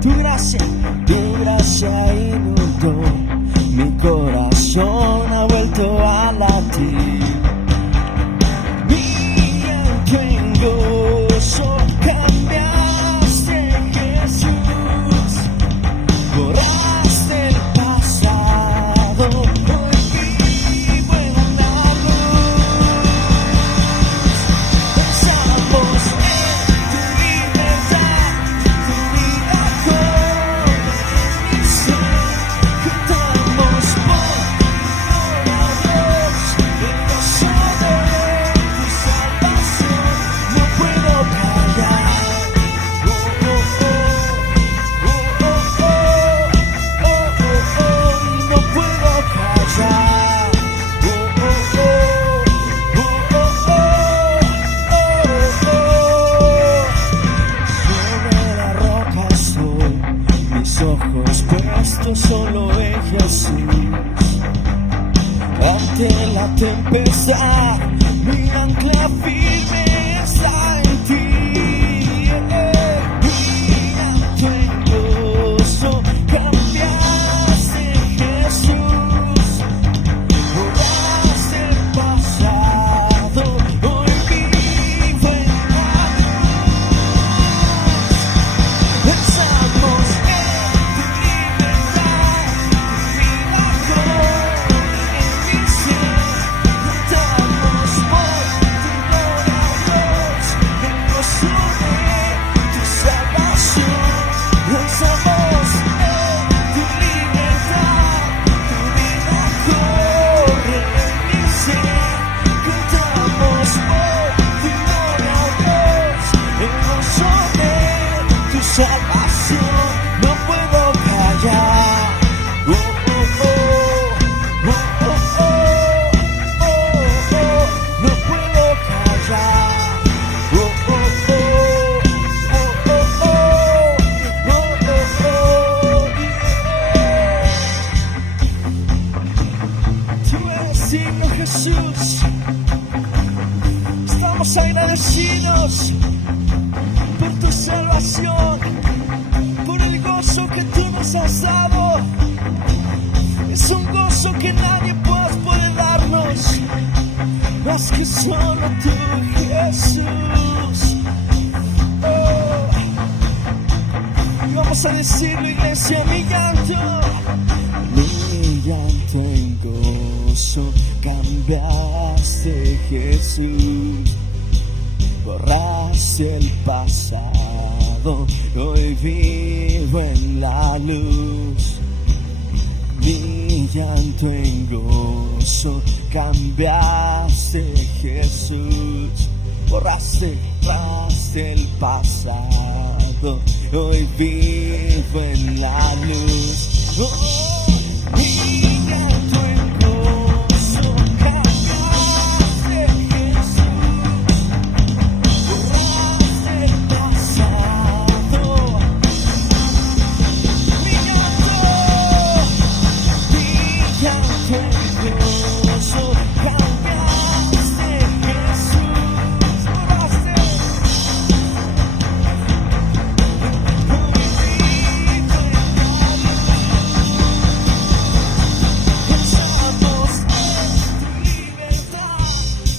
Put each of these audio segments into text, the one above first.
tu gracia inundó, mi corazón ha vuelto a latir. Mi llanto en gozo cambiaste, Jesús, borraste el pasado, hoy vivo en la luz. Pensamos en tu libertad, tu vida corre en mi ser. Cantamos por gloria a Dios, el gozo de tu salvación. No puedo callar. Oh, oh, oh, oh, oh, oh, oh, oh, oh, no puedo callar. Oh, oh, oh, oh, oh, oh, oh, oh. Sobre la roca estoy, mis ojos puestos solo en Jesús. Ante la tempestad, mi ancla firme está en ti. Mi llanto en gozo cambiaste, Jesús, borraste el pasado, hoy vivo en la luz. Pensamos en tu libertad, tu vida corre en mi ser. Cantamos por tu gloria a Dios, el gozo de tu salvación. Pensamos en tu libertad, tu vida corre en mi ser. Cantamos por tu gloria a Dios, el gozo de tu salvación. No puedo callar. Oh, oh, oh, oh, oh, oh, oh, oh, no puedo callar. Oh, oh, oh, oh, oh, oh, oh, oh, yeah. Tú eres digno, Jesús. Estamos agradecidos por tu salvación, por el gozo que tú nos has dado. Es un gozo que nadie más puede darnos, más que solo tú, Jesús. Oh. Y vamos a decirlo, iglesia, mi llanto en gozo cambiaste, Jesús, borraste el pasado, hoy vivo en la luz. Mi llanto en gozo cambiaste, Jesús, borraste el pasado, hoy vivo en la luz. Oh, mi llanto en gozo cambiaste, Jesús, borraste el pasado. Mi llanto en gozo cambiaste, Jesús, borraste. Pensamos en tu libertad,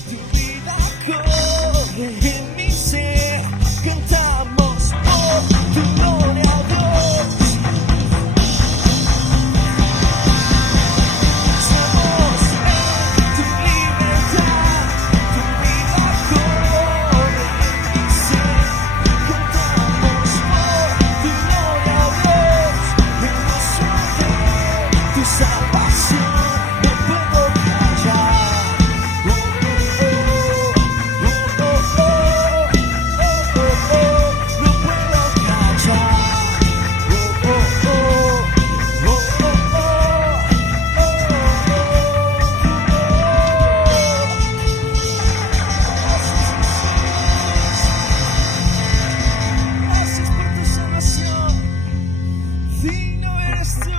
tu vida corre en mi ser. Cantamos por tu gloria a Dios. Pensamos en tu libertad, tu vida corre en mi ser. Cantamos por tu gloria a Dios, el gozo de tu salvación. No puedo callar. Oh, oh, oh, oh, oh, oh, oh, oh, no puedo callar. Oh, oh, oh, oh, oh, Gracias por tu salvación. Digno eres tú.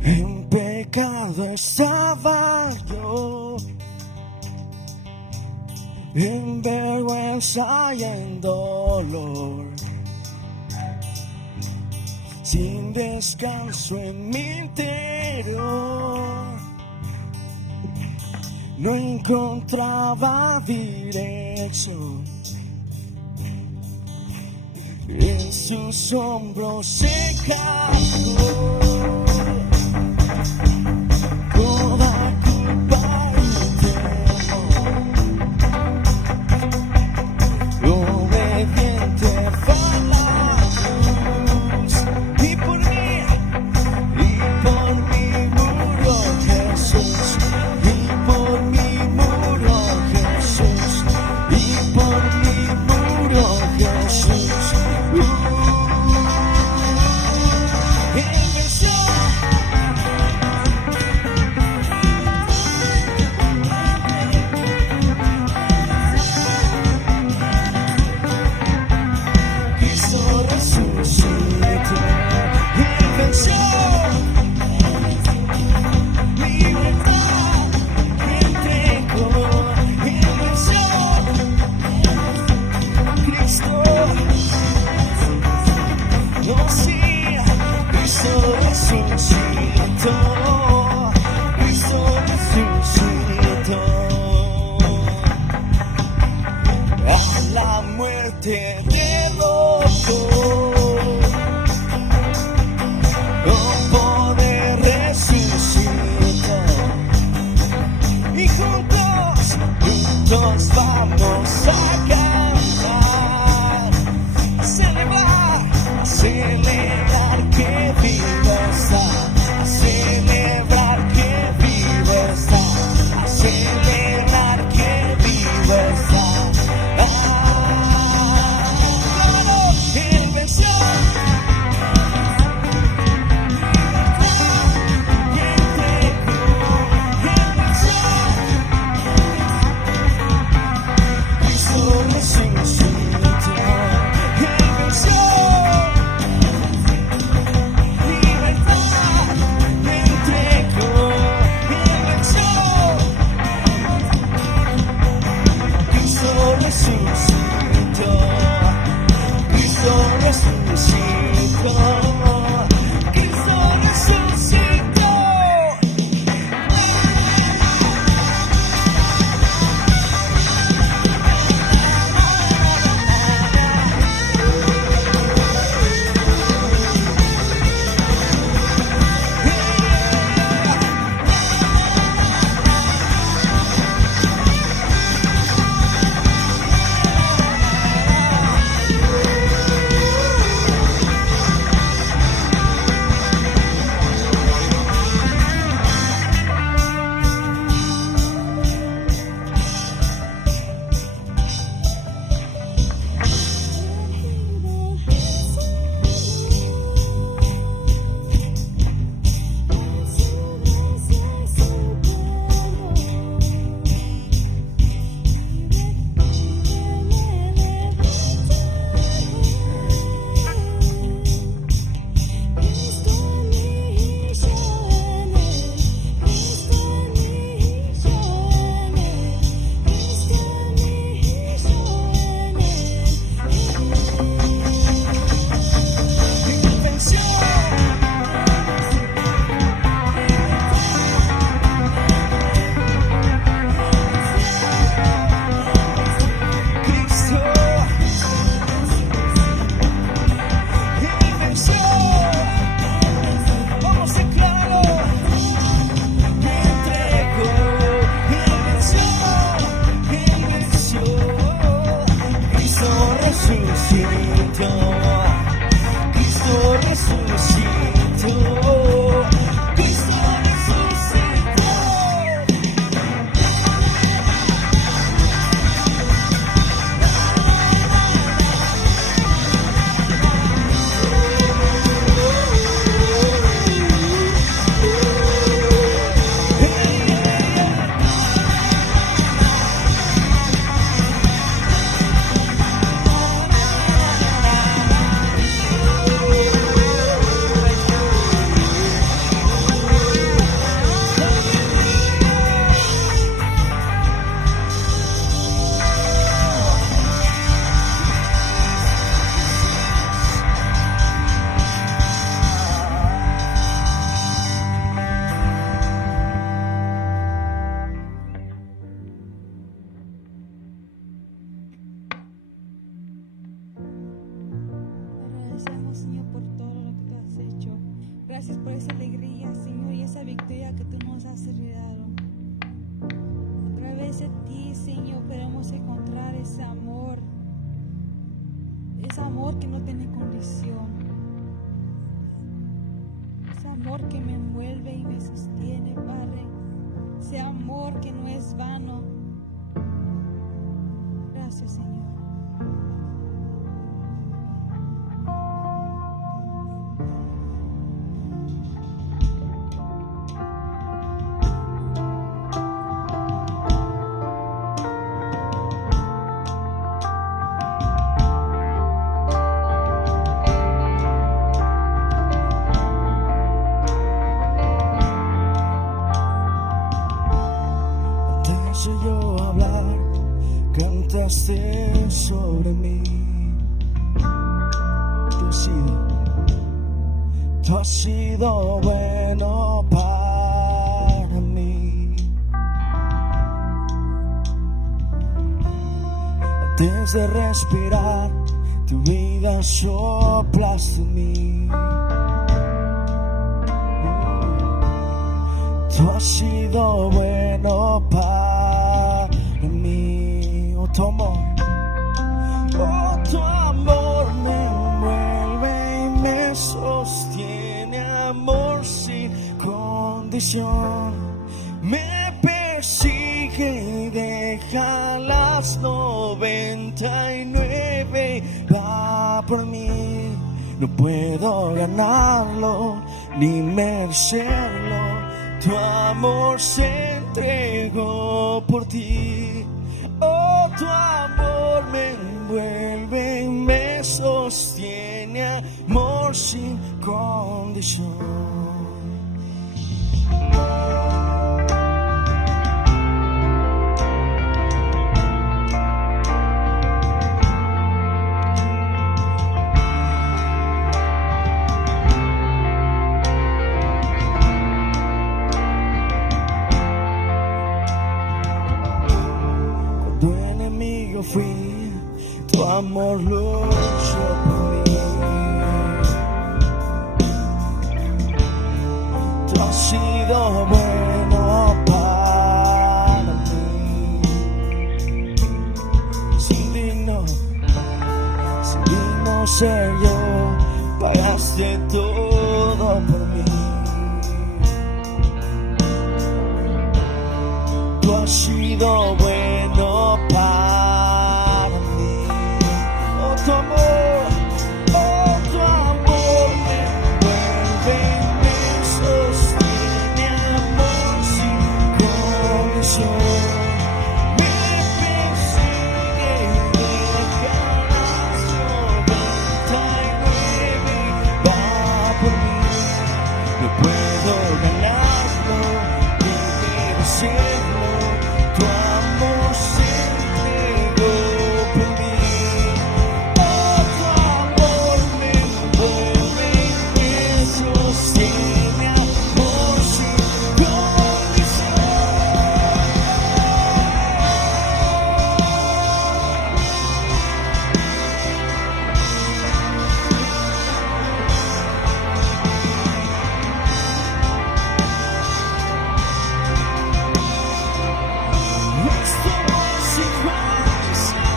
En pecado estaba yo en vergüenza y en dolor, sin descanso en mi interior. No encontraba dirección, en sus hombros se cayó toda culpa y temor. Obediente fue la cruz, y por mí murió Jesús, y por mí murió Jesús, y por mí murió Jesús. La muerte derrotó, con poder resucitó, y juntos vamos a cantar, a celebrar que vivo está, a celebrar que vivo está, a celebrar que vivo está. gracias por esa alegría, Señor, y esa victoria que tú nos has dado. A través de ti, Señor, podemos encontrar ese amor que no tiene condición, ese amor que me envuelve y me sostiene, Padre, ese amor que no es vano. Gracias, Señor. Antes de yo hablar, cantaste sobre mí. Tú has sido bueno para mí. Antes de respirar, tu vida soplaste en mí. Tú has sido bueno para mí. Oh, tu amor me envuelve y me sostiene, amor sin condición. Me persigue y deja las 99, va por mí. No puedo ganarlo ni merecerlo. Tu amor se entregó por ti. Oh, tu amor me envuelve y me sostiene, amor sin condición. Tu enemigo fui, tu amor luchó por mí. Tú has sido bueno para mí. Sin digno ser yo, pagaste todo por mí. Tú has sido bueno para mí. Oh, tu amor me envuelve y me sostiene, amor sin condición. Me persigue y deja las 99, va por mí. No puedo ganarlo ni merecerlo. Tu amor se entregó por mí. Oh, tu amor me envuelve y me sostiene, amor sin condición. Nuestro amor sin condición.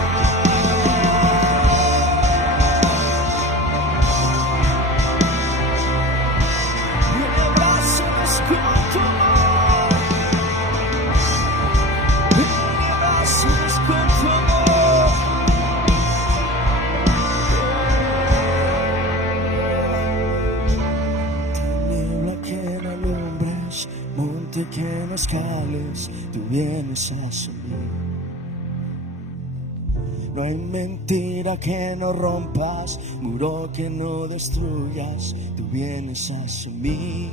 Me abrazas con tu amor. Me abrazas con tu amor. Niebla que no alumbres, monte que no escales, tú vienes hacia mí. No hay mentira que no rompas, muro que no destruyas, tú vienes hacia mí.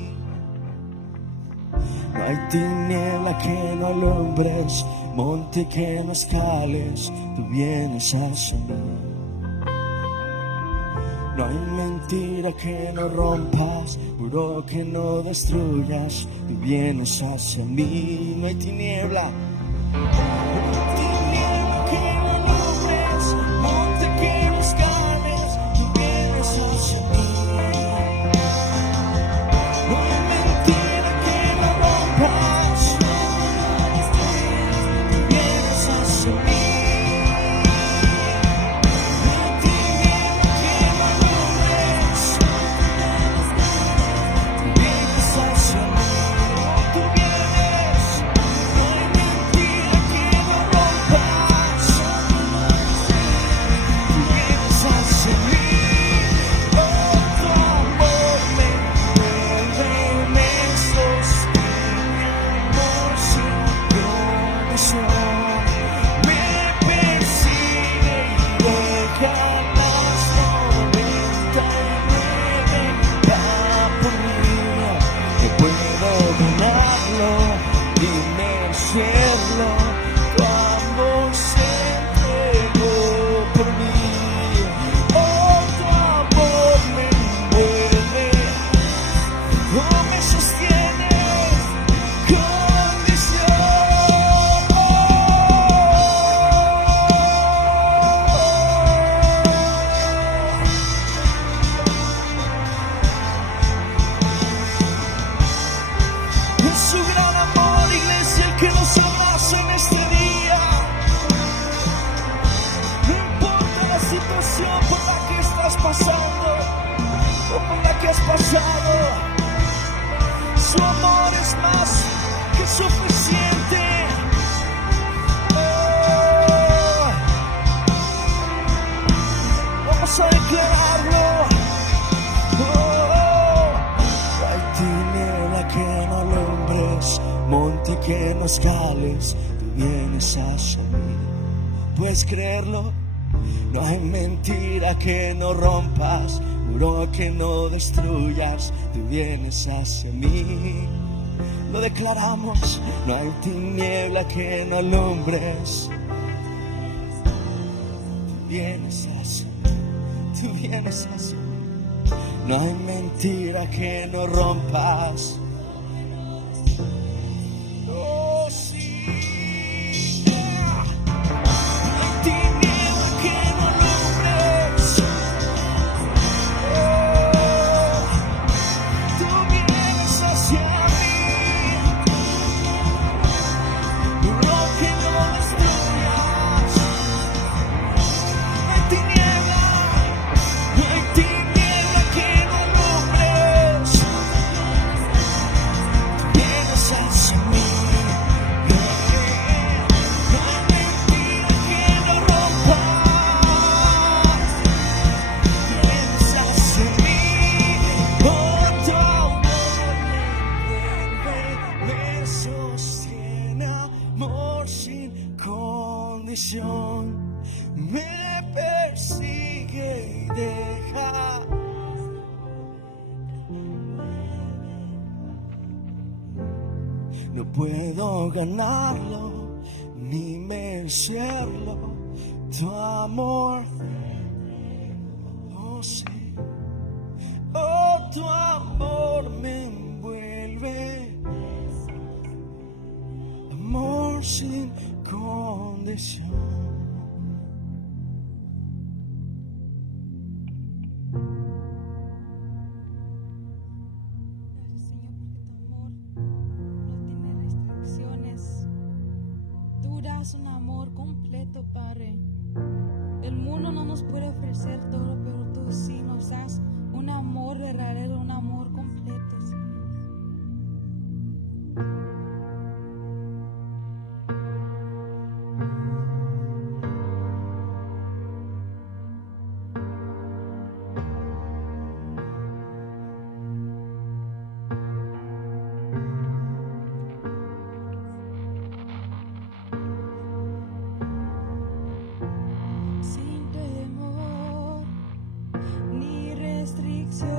No hay tiniebla que no alumbres, monte que no escales, tú vienes hacia mí. No hay mentira que no rompas, muro que no destruyas, tú vienes hacia mí. No hay tiniebla que no alumbres, monte que no escales, tú vienes hacia mí. que no escales, tú vienes hacia mí. ¿Puedes creerlo? No hay mentira que no rompas, muro que no destruyas, tú vienes hacia mí. Lo declaramos, no hay tiniebla que no alumbres, tú vienes hacia mí, tú vienes hacia mí. No hay mentira que no rompas. Oh, sí. No hay tiniebla que no alumbres. Oh, tú vienes hacia mí. No que no destruyas. No hay tiniebla. No hay tiniebla que no alumbres. Vienes hacia mí. No hay mentira que no rompa. Vienes hacia mí. Oh, tu amor me sostiene, amor sin condición. Me persigue y deja. No puedo ganarlo ni merecerlo. Tu amor, oh sí, oh tu amor me envuelve. Amor sin condición. Gracias, Señor, porque tu amor no tiene restricciones. Tú das un amor completo, Padre. El mundo no nos puede ofrecer todo, pero tú sí nos das un amor verdadero, un amor completo, Señor. Sin temor ni restricción,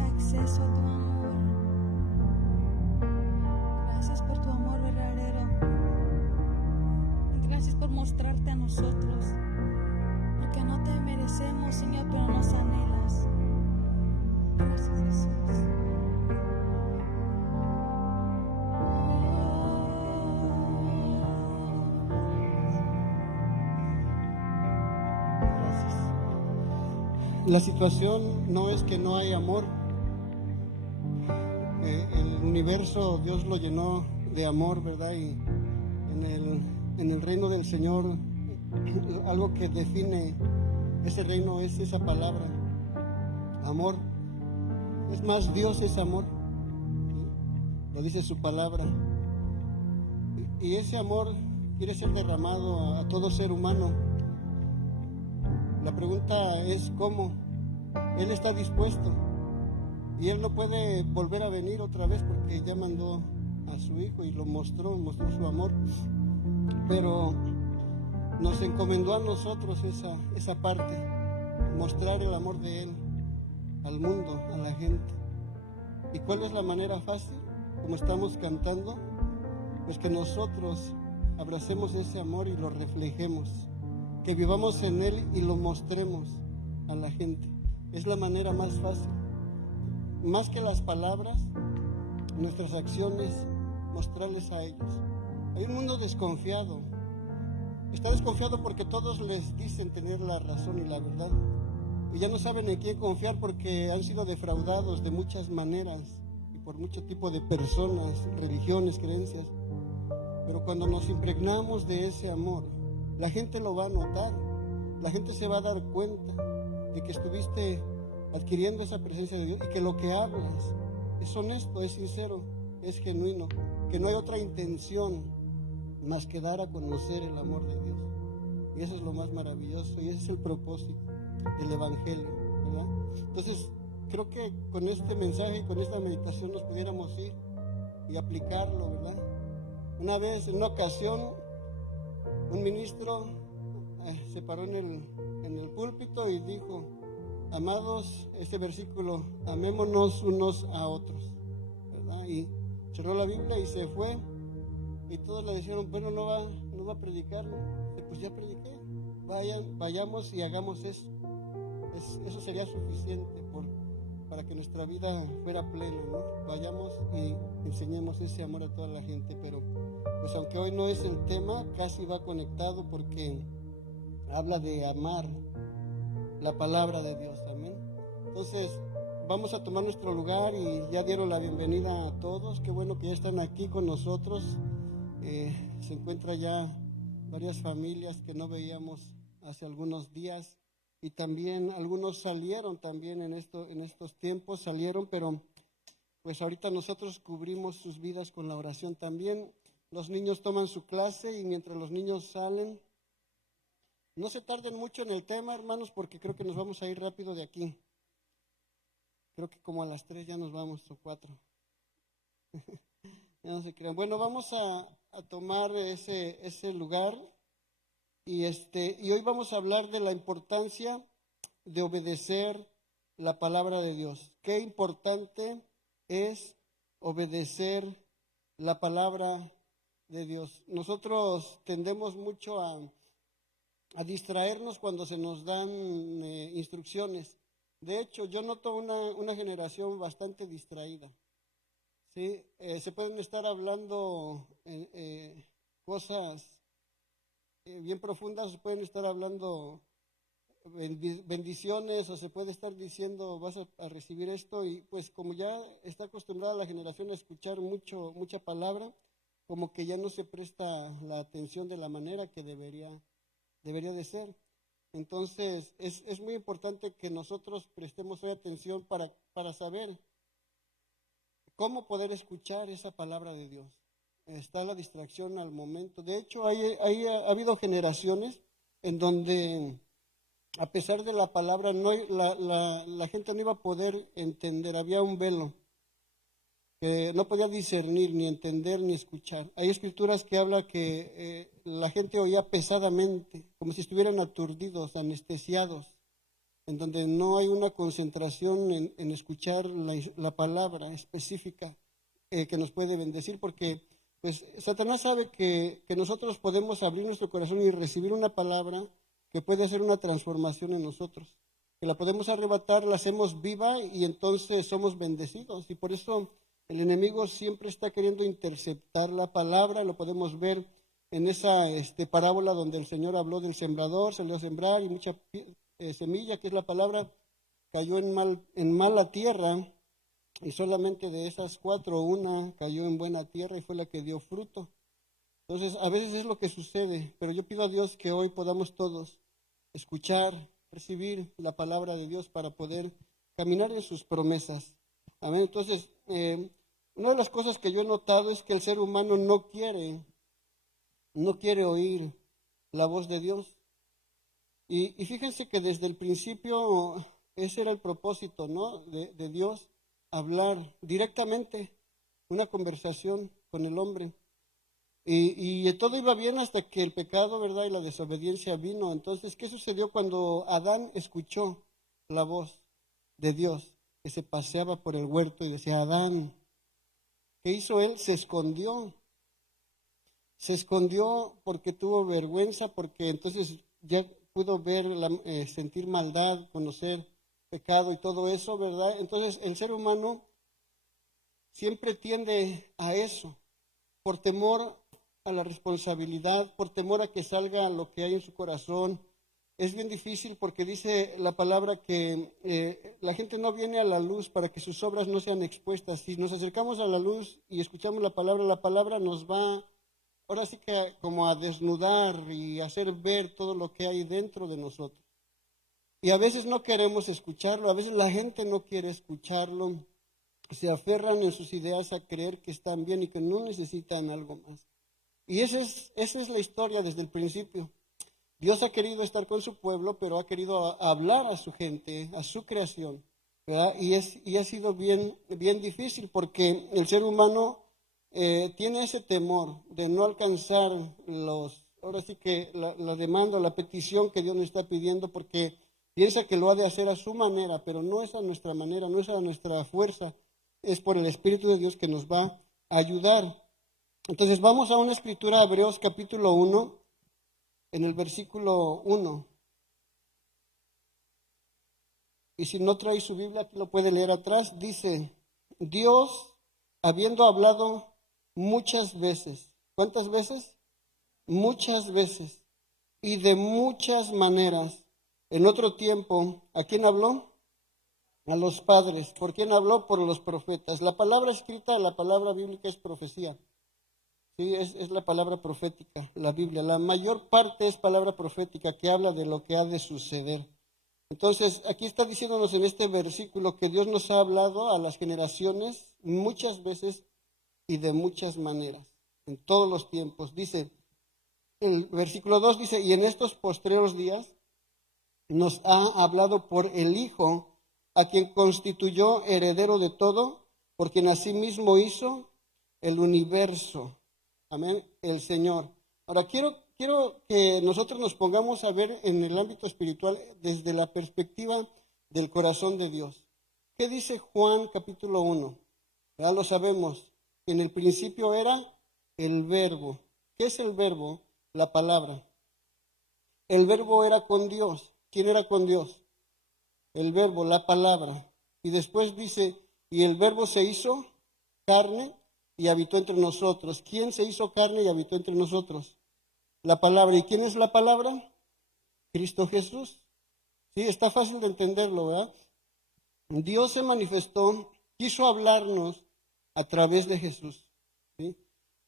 acceso a tu amor. Gracias por tu amor verdadero. Gracias por mostrarte a nosotros. Porque no te merecemos, Señor, pero nos anhelas. Gracias, Jesús. Gracias. La situación no es que no hay amor. El universo Dios lo llenó de amor, ¿verdad? Y en el reino del Señor, algo que define ese reino es esa palabra, amor. Es más, Dios es amor, ¿sí? Lo dice su palabra. Y ese amor quiere ser derramado a todo ser humano. La pregunta es cómo. Él está dispuesto y Él no puede volver a venir otra vez porque ya mandó a su Hijo y lo mostró su amor, pero nos encomendó a nosotros esa parte, mostrar el amor de Él al mundo, a la gente. ¿Y cuál es la manera fácil? Como estamos cantando, pues que nosotros abracemos ese amor y lo reflejemos, que vivamos en Él y lo mostremos a la gente. Es la manera más fácil. Más que las palabras, nuestras acciones, mostrarles a ellos. Hay un mundo desconfiado. Está desconfiado porque todos les dicen tener la razón y la verdad. Y ya no saben en quién confiar porque han sido defraudados de muchas maneras y por mucho tipo de personas, religiones, creencias. Pero cuando nos impregnamos de ese amor, la gente lo va a notar. La gente se va a dar cuenta de que estuviste adquiriendo esa presencia de Dios y que lo que hablas es honesto, es sincero, es genuino, que no hay otra intención más que dar a conocer el amor de Dios. Y eso es lo más maravilloso y ese es el propósito del Evangelio, ¿verdad? Entonces, creo que con este mensaje, con esta meditación nos pudiéramos ir y aplicarlo, ¿verdad? Una vez, en una ocasión, un ministro se paró en el púlpito y dijo: amados, este versículo, amémonos unos a otros, ¿verdad? Y cerró la Biblia y se fue. Y todos le dijeron: bueno, no va a predicar, ¿no? Pues ya prediqué, vayamos y hagamos eso. Eso sería suficiente para que nuestra vida fuera plena, ¿no? Vayamos y enseñemos ese amor a toda la gente. Pero pues aunque hoy no es el tema, casi va conectado porque habla de amar la palabra de Dios, amén. Entonces vamos a tomar nuestro lugar y ya dieron la bienvenida a todos. Qué bueno que ya están aquí con nosotros. Se encuentra ya varias familias que no veíamos hace algunos días y también algunos salieron también en estos tiempos, salieron, pero pues ahorita nosotros cubrimos sus vidas con la oración. También los niños toman su clase y mientras los niños salen, no se tarden mucho en el tema, hermanos, porque creo que nos vamos a ir rápido de aquí. Creo que como a las 3 ya nos vamos, o 4. No se crean. Bueno, vamos a tomar ese lugar y hoy vamos a hablar de la importancia de obedecer la palabra de Dios. Qué importante es obedecer la palabra de Dios. Nosotros tendemos mucho a distraernos cuando se nos dan instrucciones. De hecho, yo noto una generación bastante distraída. ¿Sí? Se pueden estar hablando cosas bien profundas, se pueden estar hablando bendiciones o se puede estar diciendo vas a recibir esto y pues como ya está acostumbrada la generación a escuchar mucha palabra, como que ya no se presta la atención de la manera que debería de ser. Entonces es muy importante que nosotros prestemos atención para saber cómo poder escuchar esa palabra de Dios. Está la distracción al momento. De hecho, ha habido generaciones en donde, a pesar de la palabra, la gente no iba a poder entender. Había un velo que no podía discernir, ni entender, ni escuchar. Hay escrituras que hablan que la gente oía pesadamente, como si estuvieran aturdidos, anestesiados. en donde no hay una concentración en escuchar la palabra específica que nos puede bendecir, porque pues Satanás sabe que nosotros podemos abrir nuestro corazón y recibir una palabra que puede hacer una transformación en nosotros, que la podemos arrebatar, la hacemos viva y entonces somos bendecidos. Y por eso el enemigo siempre está queriendo interceptar la palabra. Lo podemos ver en esa parábola donde el Señor habló del sembrador, salió a sembrar y mucha semilla, que es la palabra, cayó en mala tierra, y solamente de esas 4, una cayó en buena tierra y fue la que dio fruto. Entonces, a veces es lo que sucede, pero yo pido a Dios que hoy podamos todos escuchar, recibir la palabra de Dios para poder caminar en sus promesas. Amén. Entonces, una de las cosas que yo he notado es que el ser humano no quiere oír la voz de Dios. Y fíjense que desde el principio ese era el propósito, ¿no? de Dios, hablar directamente, una conversación con el hombre. Y todo iba bien hasta que el pecado, ¿verdad? Y la desobediencia vino. Entonces, ¿qué sucedió cuando Adán escuchó la voz de Dios que se paseaba por el huerto y decía, Adán? ¿Qué hizo él? Se escondió. Se escondió porque tuvo vergüenza, porque entonces ya pudo ver, sentir maldad, conocer pecado y todo eso, ¿verdad? Entonces el ser humano siempre tiende a eso, por temor a la responsabilidad, por temor a que salga lo que hay en su corazón. Es bien difícil porque dice la palabra que la gente no viene a la luz para que sus obras no sean expuestas. Si nos acercamos a la luz y escuchamos la palabra nos va ahora sí que como a desnudar y hacer ver todo lo que hay dentro de nosotros. Y a veces no queremos escucharlo, a veces la gente no quiere escucharlo, se aferran en sus ideas a creer que están bien y que no necesitan algo más. Y esa es la historia desde el principio. Dios ha querido estar con su pueblo, pero ha querido hablar a su gente, a su creación, ¿verdad? Y ha sido bien difícil porque el ser humano tiene ese temor de no alcanzar ahora sí que la demanda, la petición que Dios nos está pidiendo, porque piensa que lo ha de hacer a su manera, pero no es a nuestra manera, no es a nuestra fuerza, es por el Espíritu de Dios que nos va a ayudar. Entonces vamos a una escritura, Hebreos capítulo 1, en el versículo 1. Y si no trae su Biblia, aquí lo puede leer atrás. Dice, Dios, habiendo hablado muchas veces. ¿Cuántas veces? Muchas veces. Y de muchas maneras. En otro tiempo, ¿a quién habló? A los padres. ¿Por quién habló? Por los profetas. La palabra escrita, la palabra bíblica es profecía. Sí, es la palabra profética, la Biblia. La mayor parte es palabra profética que habla de lo que ha de suceder. Entonces, aquí está diciéndonos en este versículo que Dios nos ha hablado a las generaciones muchas veces y de muchas maneras, en todos los tiempos. Dice, el versículo 2 dice, y en estos postreros días nos ha hablado por el Hijo, a quien constituyó heredero de todo, por quien asimismo hizo el universo. Amén, el Señor. Ahora, quiero que nosotros nos pongamos a ver en el ámbito espiritual desde la perspectiva del corazón de Dios. ¿Qué dice Juan capítulo 1? Ya lo sabemos. En el principio era el verbo. ¿Qué es el verbo? La palabra. El verbo era con Dios. ¿Quién era con Dios? El verbo, la palabra. Y después dice, y el verbo se hizo carne y habitó entre nosotros. ¿Quién se hizo carne y habitó entre nosotros? La palabra. ¿Y quién es la palabra? Cristo Jesús. Sí, está fácil de entenderlo, ¿verdad? Dios se manifestó, quiso hablarnos a través de Jesús, ¿sí?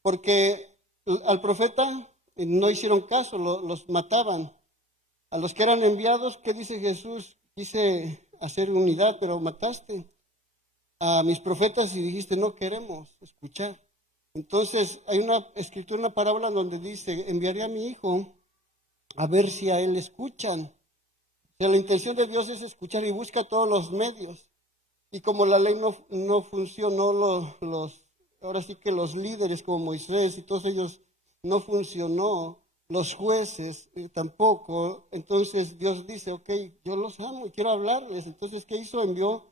Porque al profeta no hicieron caso, los mataban. A los que eran enviados, ¿qué dice Jesús? Quise hacer unidad, pero mataste a mis profetas y dijiste, no queremos escuchar. Entonces, hay una escritura, una parábola donde dice, enviaré a mi hijo a ver si a él escuchan. O sea, la intención de Dios es escuchar y busca todos los medios. Y como la ley no funcionó, ahora sí que los líderes como Moisés y todos ellos no funcionó, los jueces tampoco. Entonces Dios dice, ok, yo los amo y quiero hablarles. Entonces, ¿qué hizo? Envió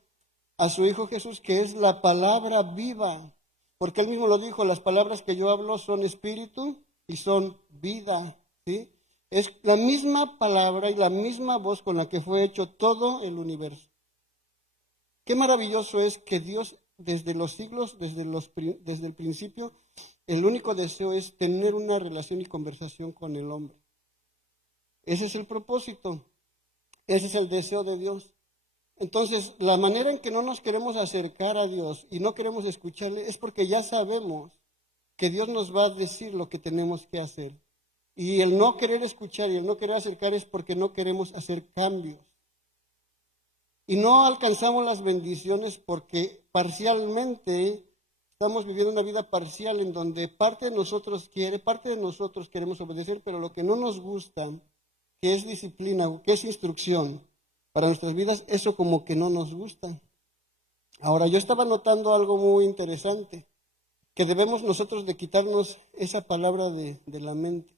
a su Hijo Jesús, que es la palabra viva, porque Él mismo lo dijo, las palabras que yo hablo son espíritu y son vida, ¿sí? Es la misma palabra y la misma voz con la que fue hecho todo el universo. Qué maravilloso es que Dios desde los siglos, desde el principio, el único deseo es tener una relación y conversación con el hombre. Ese es el propósito, ese es el deseo de Dios. Entonces, la manera en que no nos queremos acercar a Dios y no queremos escucharle es porque ya sabemos que Dios nos va a decir lo que tenemos que hacer. Y el no querer escuchar y el no querer acercar es porque no queremos hacer cambios. Y no alcanzamos las bendiciones porque parcialmente estamos viviendo una vida parcial en donde parte de nosotros quiere, parte de nosotros queremos obedecer, pero lo que no nos gusta, que es disciplina, que es instrucción para nuestras vidas, eso como que no nos gusta. Ahora, yo estaba notando algo muy interesante, que debemos nosotros de quitarnos esa palabra de la mente,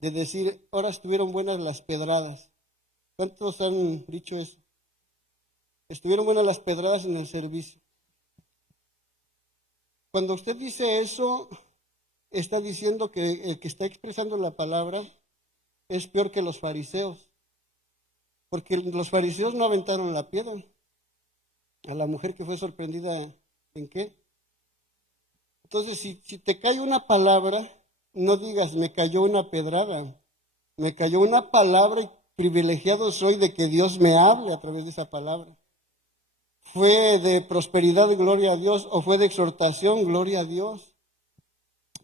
de decir, ahora estuvieron buenas las pedradas. ¿Cuántos han dicho eso? Estuvieron buenas las pedradas en el servicio. Cuando usted dice eso, está diciendo que el que está expresando la palabra es peor que los fariseos, porque los fariseos no aventaron la piedra a la mujer que fue sorprendida en qué. Entonces, si te cae una palabra, no digas, me cayó una pedrada, me cayó una palabra y privilegiado soy de que Dios me hable a través de esa palabra. ¿Fue de prosperidad, gloria a Dios, o fue de exhortación, gloria a Dios?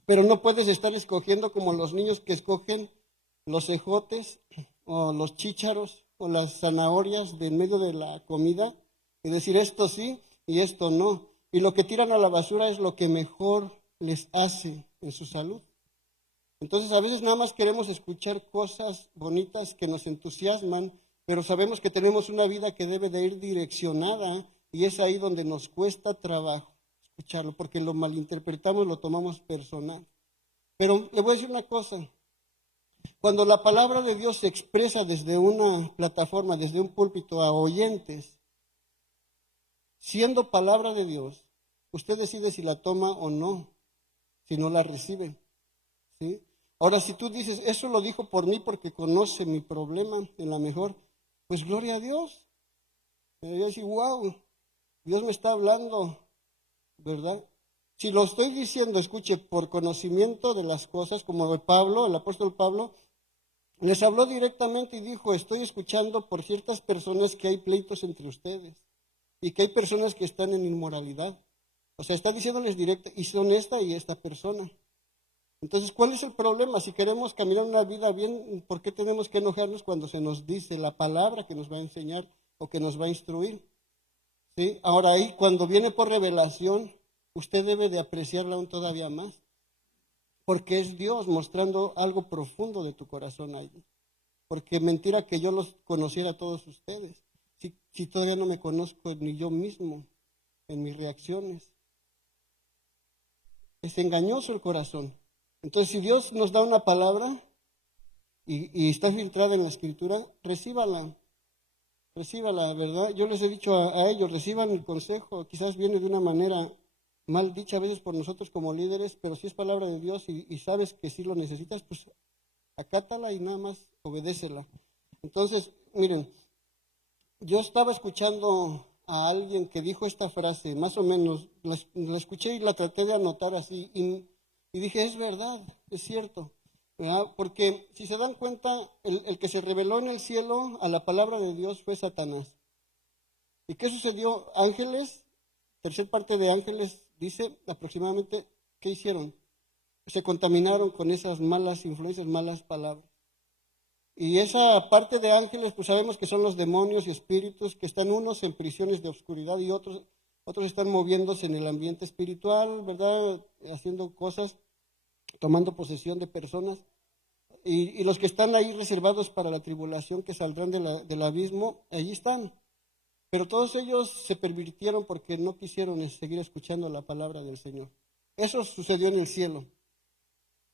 Pero no puedes estar escogiendo como los niños que escogen los ejotes o los chícharos o las zanahorias de en medio de la comida y decir esto sí y esto no. Y lo que tiran a la basura es lo que mejor les hace en su salud. Entonces a veces nada más queremos escuchar cosas bonitas que nos entusiasman, pero sabemos que tenemos una vida que debe de ir direccionada y es ahí donde nos cuesta trabajo escucharlo, porque lo malinterpretamos, lo tomamos personal. Pero le voy a decir una cosa, cuando la palabra de Dios se expresa desde una plataforma, desde un púlpito a oyentes, siendo palabra de Dios, usted decide si la toma o no, si no la recibe, ¿sí? Ahora, si tú dices, eso lo dijo por mí porque conoce mi problema, en la mejor, pues gloria a Dios. Yo decir, wow, Dios me está hablando, ¿verdad? Si lo estoy diciendo, escuche, por conocimiento de las cosas, como de Pablo, el apóstol Pablo, les habló directamente y dijo, estoy escuchando por ciertas personas que hay pleitos entre ustedes y que hay personas que están en inmoralidad. O sea, está diciéndoles directo, y son esta y esta persona. Entonces, ¿cuál es el problema? Si queremos caminar una vida bien, ¿por qué tenemos que enojarnos cuando se nos dice la palabra que nos va a enseñar o que nos va a instruir? ¿Sí? Ahora ahí, cuando viene por revelación, usted debe de apreciarla aún todavía más, porque es Dios mostrando algo profundo de tu corazón ahí. Porque mentira que yo los conociera a todos ustedes, si todavía no me conozco ni yo mismo en mis reacciones. Es engañoso el corazón. Entonces, si Dios nos da una palabra y está filtrada en la Escritura, recíbala, ¿verdad? Yo les he dicho a ellos, reciban el consejo, quizás viene de una manera mal dicha a veces por nosotros como líderes, pero si es palabra de Dios y sabes que sí lo necesitas, pues acátala y nada más obedécela. Entonces, miren, yo estaba escuchando a alguien que dijo esta frase, más o menos, la escuché y la traté de anotar así, y dije, es verdad, es cierto, ¿verdad? Porque si se dan cuenta, el que se reveló en el cielo a la palabra de Dios fue Satanás. ¿Y qué sucedió? Ángeles, tercer parte de ángeles, dice aproximadamente, ¿qué hicieron? Se contaminaron con esas malas influencias, malas palabras. Y esa parte de ángeles, pues sabemos que son los demonios y espíritus que están unos en prisiones de oscuridad y otros están moviéndose en el ambiente espiritual, ¿verdad? Haciendo cosas, tomando posesión de personas. Y los que están ahí reservados para la tribulación, que saldrán del abismo, allí están. Pero todos ellos se pervirtieron porque no quisieron seguir escuchando la palabra del Señor. Eso sucedió en el cielo.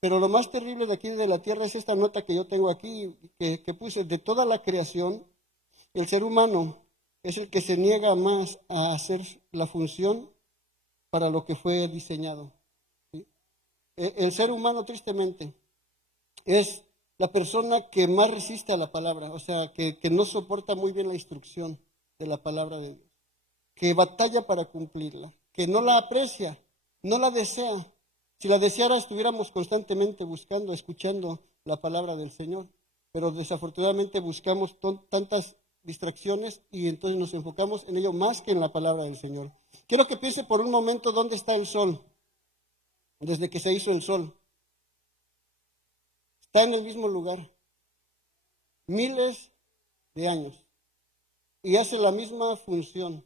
Pero lo más terrible de aquí de la tierra es esta nota que yo tengo aquí, que puse: de toda la creación, el ser humano es el que se niega más a hacer la función para lo que fue diseñado. ¿Sí? El ser humano, tristemente, es la persona que más resiste a la palabra, o sea, que no soporta muy bien la instrucción de la palabra de Dios, que batalla para cumplirla, que no la aprecia, no la desea. Si la deseara, estuviéramos constantemente buscando, escuchando la palabra del Señor, pero desafortunadamente buscamos tantas distracciones y entonces nos enfocamos en ello más que en la palabra del Señor. Quiero que piense por un momento dónde está el sol, desde que se hizo el sol. Está en el mismo lugar, miles de años, y hace la misma función.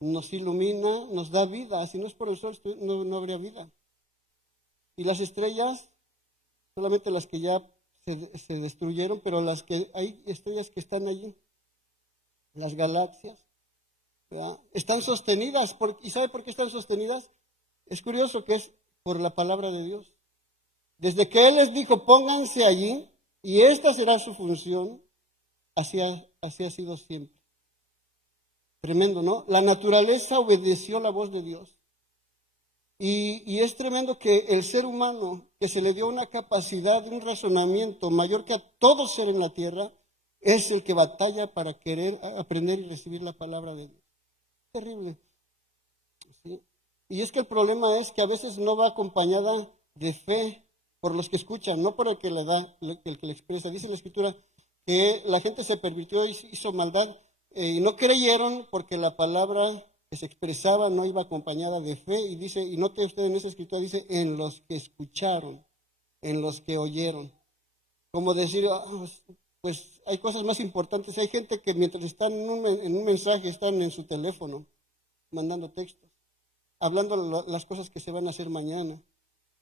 Nos ilumina, nos da vida. Si no es por el sol, no habría vida. Y las estrellas, solamente las que ya se destruyeron, pero hay estrellas que están allí, las galaxias, ¿verdad? Están sostenidas. ¿Y sabe por qué están sostenidas? Es curioso que es por la palabra de Dios. Desde que Él les dijo, pónganse allí, y esta será su función, así ha sido siempre. Tremendo, ¿no? La naturaleza obedeció la voz de Dios. Y es tremendo que el ser humano, que se le dio una capacidad de un razonamiento mayor que a todo ser en la tierra, es el que batalla para querer aprender y recibir la palabra de Dios. Terrible. ¿Sí? Y es que el problema es que a veces no va acompañada de fe por los que escuchan, no por el que le da, el que le expresa. Dice la Escritura que la gente se pervirtió y hizo maldad, y no creyeron porque la palabra que se expresaba no iba acompañada de fe. Y dice, y note usted en esa escritura, dice, en los que escucharon, en los que oyeron. Como decir, pues hay cosas más importantes. Hay gente que mientras están en un mensaje, están en su teléfono, mandando textos, hablando las cosas que se van a hacer mañana,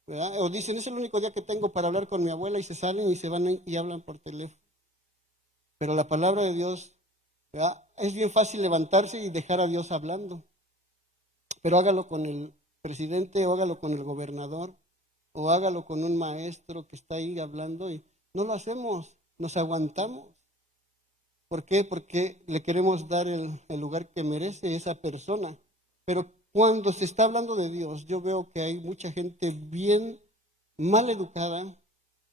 ¿verdad? O dicen, es el único día que tengo para hablar con mi abuela, y se salen y se van y hablan por teléfono. Pero la palabra de Dios, ¿verdad? Es bien fácil levantarse y dejar a Dios hablando, pero hágalo con el presidente, o hágalo con el gobernador, o hágalo con un maestro que está ahí hablando, y no lo hacemos, nos aguantamos. ¿Por qué? Porque le queremos dar el lugar que merece esa persona. Pero cuando se está hablando de Dios, yo veo que hay mucha gente bien mal educada,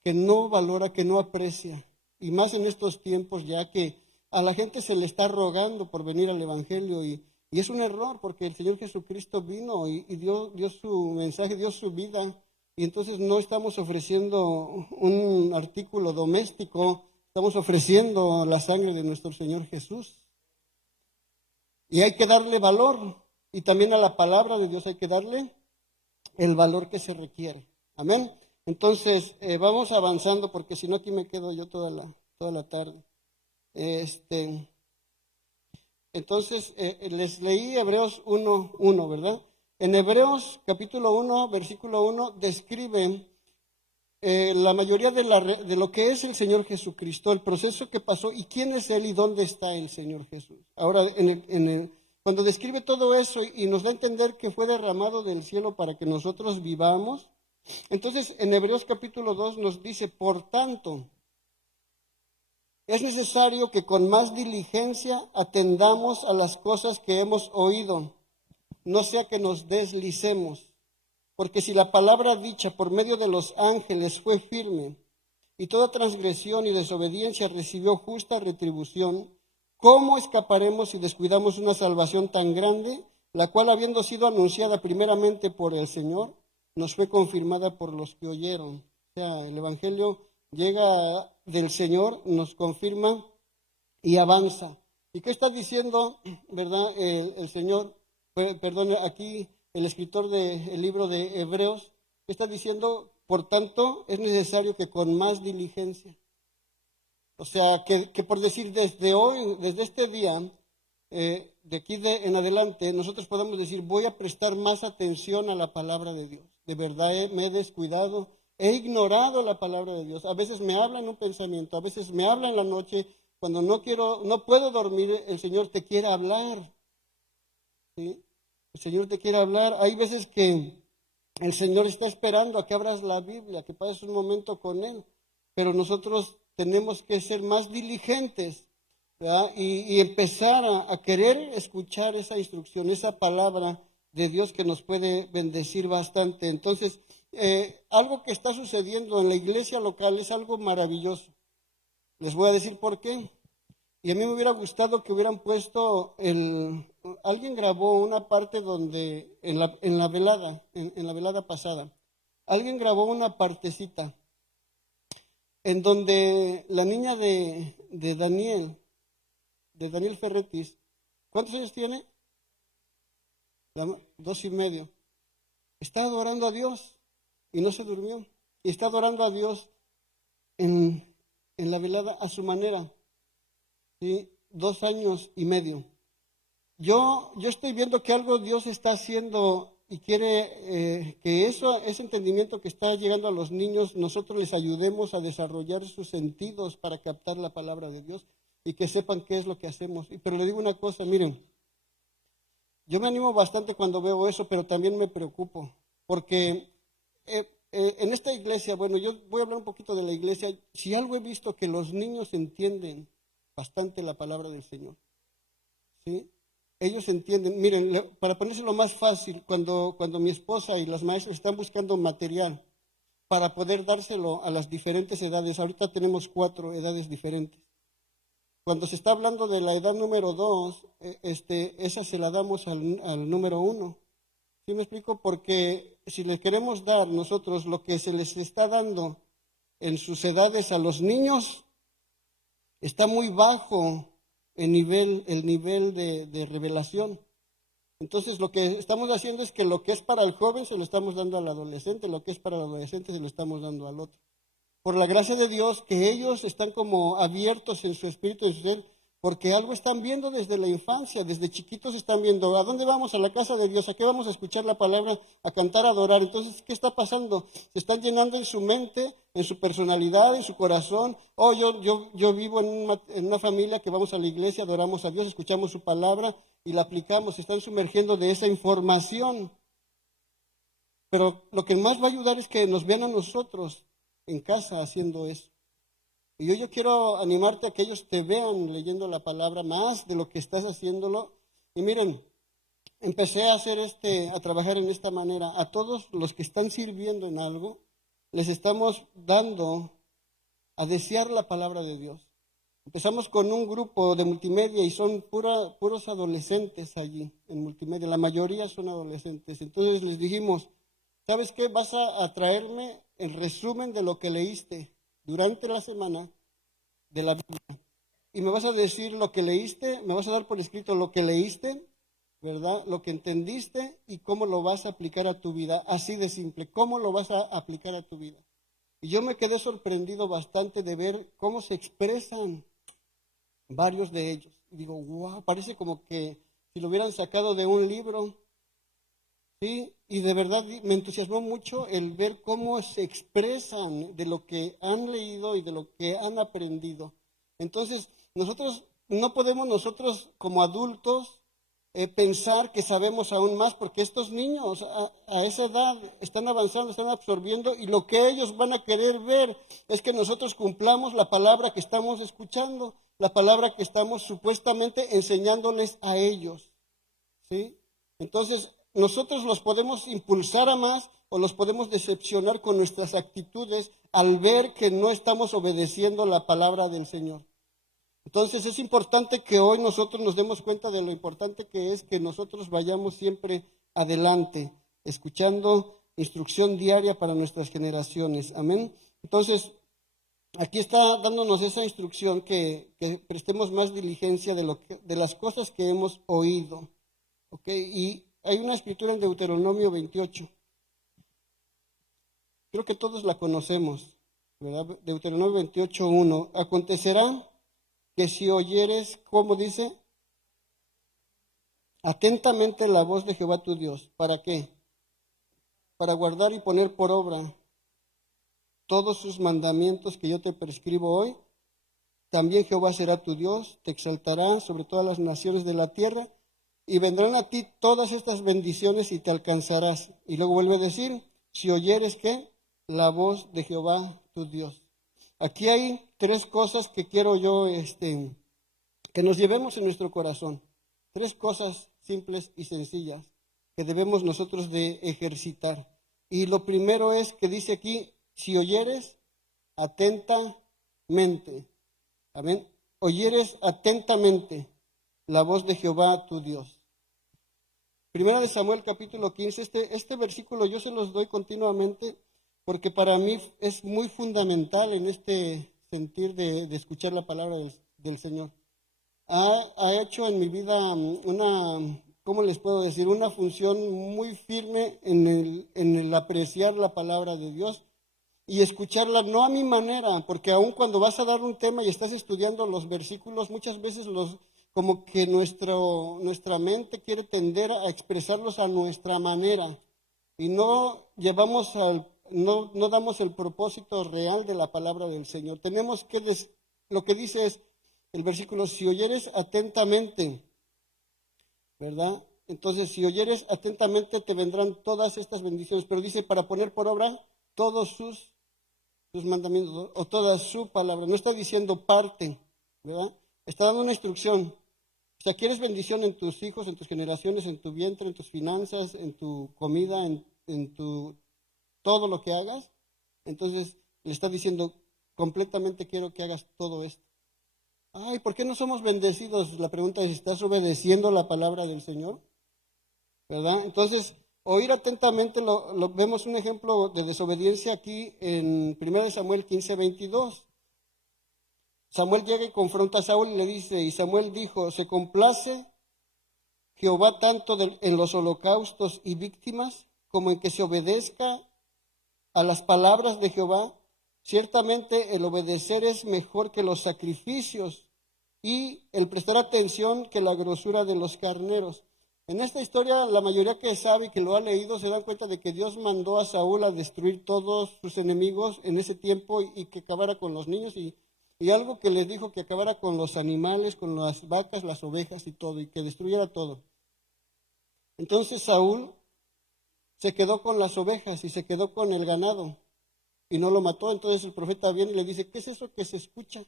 que no valora, que no aprecia, y más en estos tiempos ya que a la gente se le está rogando por venir al Evangelio, y es un error, porque el Señor Jesucristo vino y dio su mensaje, dio su vida, y entonces no estamos ofreciendo un artículo doméstico, estamos ofreciendo la sangre de nuestro Señor Jesús. Y hay que darle valor, y también a la palabra de Dios hay que darle el valor que se requiere. Amén. Entonces, vamos avanzando, porque si no aquí me quedo yo toda la tarde. Entonces, les leí Hebreos 1:1, ¿verdad? En Hebreos capítulo 1, versículo 1, describe la mayoría de lo que es el Señor Jesucristo, el proceso que pasó y quién es Él y dónde está el Señor Jesús. Ahora, cuando describe todo eso y nos da a entender que fue derramado del cielo para que nosotros vivamos, entonces en Hebreos capítulo 2 nos dice, por tanto, es necesario que con más diligencia atendamos a las cosas que hemos oído, no sea que nos deslicemos. Porque si la palabra dicha por medio de los ángeles fue firme, y toda transgresión y desobediencia recibió justa retribución, ¿cómo escaparemos si descuidamos una salvación tan grande, la cual, habiendo sido anunciada primeramente por el Señor, nos fue confirmada por los que oyeron? O sea, el Evangelio llega del Señor, nos confirma y avanza. ¿Y qué está diciendo, verdad, el Señor? Perdón, aquí el escritor del libro de Hebreos está diciendo, por tanto, es necesario que con más diligencia, o sea, que por decir desde hoy, desde este día, de aquí en adelante, nosotros podemos decir, voy a prestar más atención a la palabra de Dios. De verdad me he descuidado, he ignorado la palabra de Dios. A veces me habla en un pensamiento, a veces me habla en la noche, cuando no puedo dormir, el Señor te quiere hablar. ¿Sí? El Señor te quiere hablar. Hay veces que El Señor está esperando a que abras la Biblia, que pases un momento con Él, pero nosotros tenemos que ser más diligentes, ¿verdad? Y empezar a querer escuchar esa instrucción, esa palabra de Dios que nos puede bendecir bastante. Entonces, algo que está sucediendo en la iglesia local es algo maravilloso. Les voy a decir por qué. Y a mí me hubiera gustado que hubieran puesto alguien grabó una parte donde, en la velada, en la velada pasada, alguien grabó una partecita en donde la niña de Daniel Ferretis, ¿cuántos años tiene? 2 y medio. Está adorando a Dios y no se durmió. Y está adorando a Dios en la velada a su manera. ¿Sí? 2 años y medio. Yo estoy viendo que algo Dios está haciendo y quiere que ese entendimiento que está llegando a los niños, nosotros les ayudemos a desarrollar sus sentidos para captar la palabra de Dios y que sepan qué es lo que hacemos. Pero le digo una cosa, miren, yo me animo bastante cuando veo eso, pero también me preocupo, porque en esta iglesia, bueno, yo voy a hablar un poquito de la iglesia, si algo he visto que los niños entienden bastante la palabra del Señor, ¿sí? Ellos entienden, miren, para ponérselo más fácil, cuando mi esposa y las maestras están buscando material para poder dárselo a las diferentes edades, ahorita tenemos 4 edades diferentes. Cuando se está hablando de la edad número 2, esa se la damos al número 1. ¿Sí me explico? Porque si le queremos dar nosotros lo que se les está dando en sus edades a los niños, está muy bajo el nivel de revelación. Entonces lo que estamos haciendo es que lo que es para el joven se lo estamos dando al adolescente, lo que es para el adolescente se lo estamos dando al otro. Por la gracia de Dios, que ellos están como abiertos en su espíritu, en su ser, porque algo están viendo desde la infancia, desde chiquitos están viendo, ¿a dónde vamos? A la casa de Dios, ¿a qué vamos a escuchar la palabra? A cantar, a adorar. Entonces, ¿qué está pasando? Se están llenando en su mente, en su personalidad, en su corazón. Oh, yo vivo en una familia que vamos a la iglesia, adoramos a Dios, escuchamos su palabra y la aplicamos, se están sumergiendo de esa información. Pero lo que más va a ayudar es que nos vean a nosotros en casa haciendo eso. Y yo quiero animarte a que ellos te vean leyendo la palabra más de lo que estás haciéndolo. Y miren, empecé a trabajar en esta manera. A todos los que están sirviendo en algo, les estamos dando a desear la palabra de Dios. Empezamos con un grupo de multimedia y son puros adolescentes allí en multimedia. La mayoría son adolescentes. Entonces les dijimos, ¿sabes qué? Vas a traerme el resumen de lo que leíste durante la semana de la Biblia. Y me vas a decir lo que leíste, me vas a dar por escrito lo que leíste, ¿verdad? Lo que entendiste y cómo lo vas a aplicar a tu vida. Así de simple, cómo lo vas a aplicar a tu vida. Y yo me quedé sorprendido bastante de ver cómo se expresan varios de ellos. Y digo, wow, parece como que si lo hubieran sacado de un libro. Sí, y de verdad me entusiasmó mucho el ver cómo se expresan de lo que han leído y de lo que han aprendido. Entonces, no podemos nosotros como adultos pensar que sabemos aún más, porque estos niños a esa edad están avanzando, están absorbiendo, y lo que ellos van a querer ver es que nosotros cumplamos la palabra que estamos escuchando, la palabra que estamos supuestamente enseñándoles a ellos. ¿Sí? Entonces, nosotros los podemos impulsar a más o los podemos decepcionar con nuestras actitudes al ver que no estamos obedeciendo la palabra del Señor. Entonces es importante que hoy nosotros nos demos cuenta de lo importante que es que nosotros vayamos siempre adelante, escuchando instrucción diaria para nuestras generaciones. Amén. Entonces, aquí está dándonos esa instrucción que prestemos más diligencia de las cosas que hemos oído. ¿Okay? Y hay una escritura en Deuteronomio 28. Creo que todos la conocemos, ¿verdad? Deuteronomio 28:1. Acontecerá que si oyeres, ¿cómo dice? Atentamente la voz de Jehová tu Dios. ¿Para qué? Para guardar y poner por obra todos sus mandamientos que yo te prescribo hoy. También Jehová será tu Dios, te exaltará sobre todas las naciones de la tierra, y vendrán a ti todas estas bendiciones y te alcanzarás. Y luego vuelve a decir, si oyeres ¿qué? La voz de Jehová tu Dios. Aquí hay tres cosas que quiero yo que nos llevemos en nuestro corazón. Tres cosas simples y sencillas que debemos nosotros de ejercitar. Y lo primero es que dice aquí, si oyeres atentamente. Amén. Oyeres atentamente la voz de Jehová tu Dios. Primera de Samuel capítulo 15, este versículo yo se los doy continuamente porque para mí es muy fundamental en este sentir de escuchar la palabra del Señor. Ha hecho en mi vida ¿cómo les puedo decir? Una función muy firme en el apreciar la palabra de Dios y escucharla no a mi manera, porque aun cuando vas a dar un tema y estás estudiando los versículos, muchas veces como que nuestra mente quiere tender a expresarlos a nuestra manera y no damos el propósito real de la palabra del Señor. Tenemos que, lo que dice es el versículo, si oyeres atentamente, ¿verdad? Entonces, si oyeres atentamente te vendrán todas estas bendiciones, pero dice para poner por obra todos sus mandamientos o toda su palabra. No está diciendo parte, ¿verdad? Está dando una instrucción. O sea, quieres bendición en tus hijos, en tus generaciones, en tu vientre, en tus finanzas, en tu comida, en todo lo que hagas. Entonces, le está diciendo, completamente quiero que hagas todo esto. Ay, ¿por qué no somos bendecidos? La pregunta es, ¿estás obedeciendo la palabra del Señor? ¿Verdad? Entonces, oír atentamente, vemos un ejemplo de desobediencia aquí en 1 Samuel 15, 22. Samuel llega y confronta a Saúl y le dice, y Samuel dijo, ¿se complace Jehová tanto en los holocaustos y víctimas como en que se obedezca a las palabras de Jehová? Ciertamente el obedecer es mejor que los sacrificios y el prestar atención que la grosura de los carneros. En esta historia, la mayoría que sabe y que lo ha leído se dan cuenta de que Dios mandó a Saúl a destruir todos sus enemigos en ese tiempo y que acabara con los niños y algo que les dijo que acabara con los animales, con las vacas, las ovejas y todo, y que destruyera todo. Entonces Saúl se quedó con las ovejas y se quedó con el ganado y no lo mató. Entonces el profeta viene y le dice, ¿qué es eso que se escucha?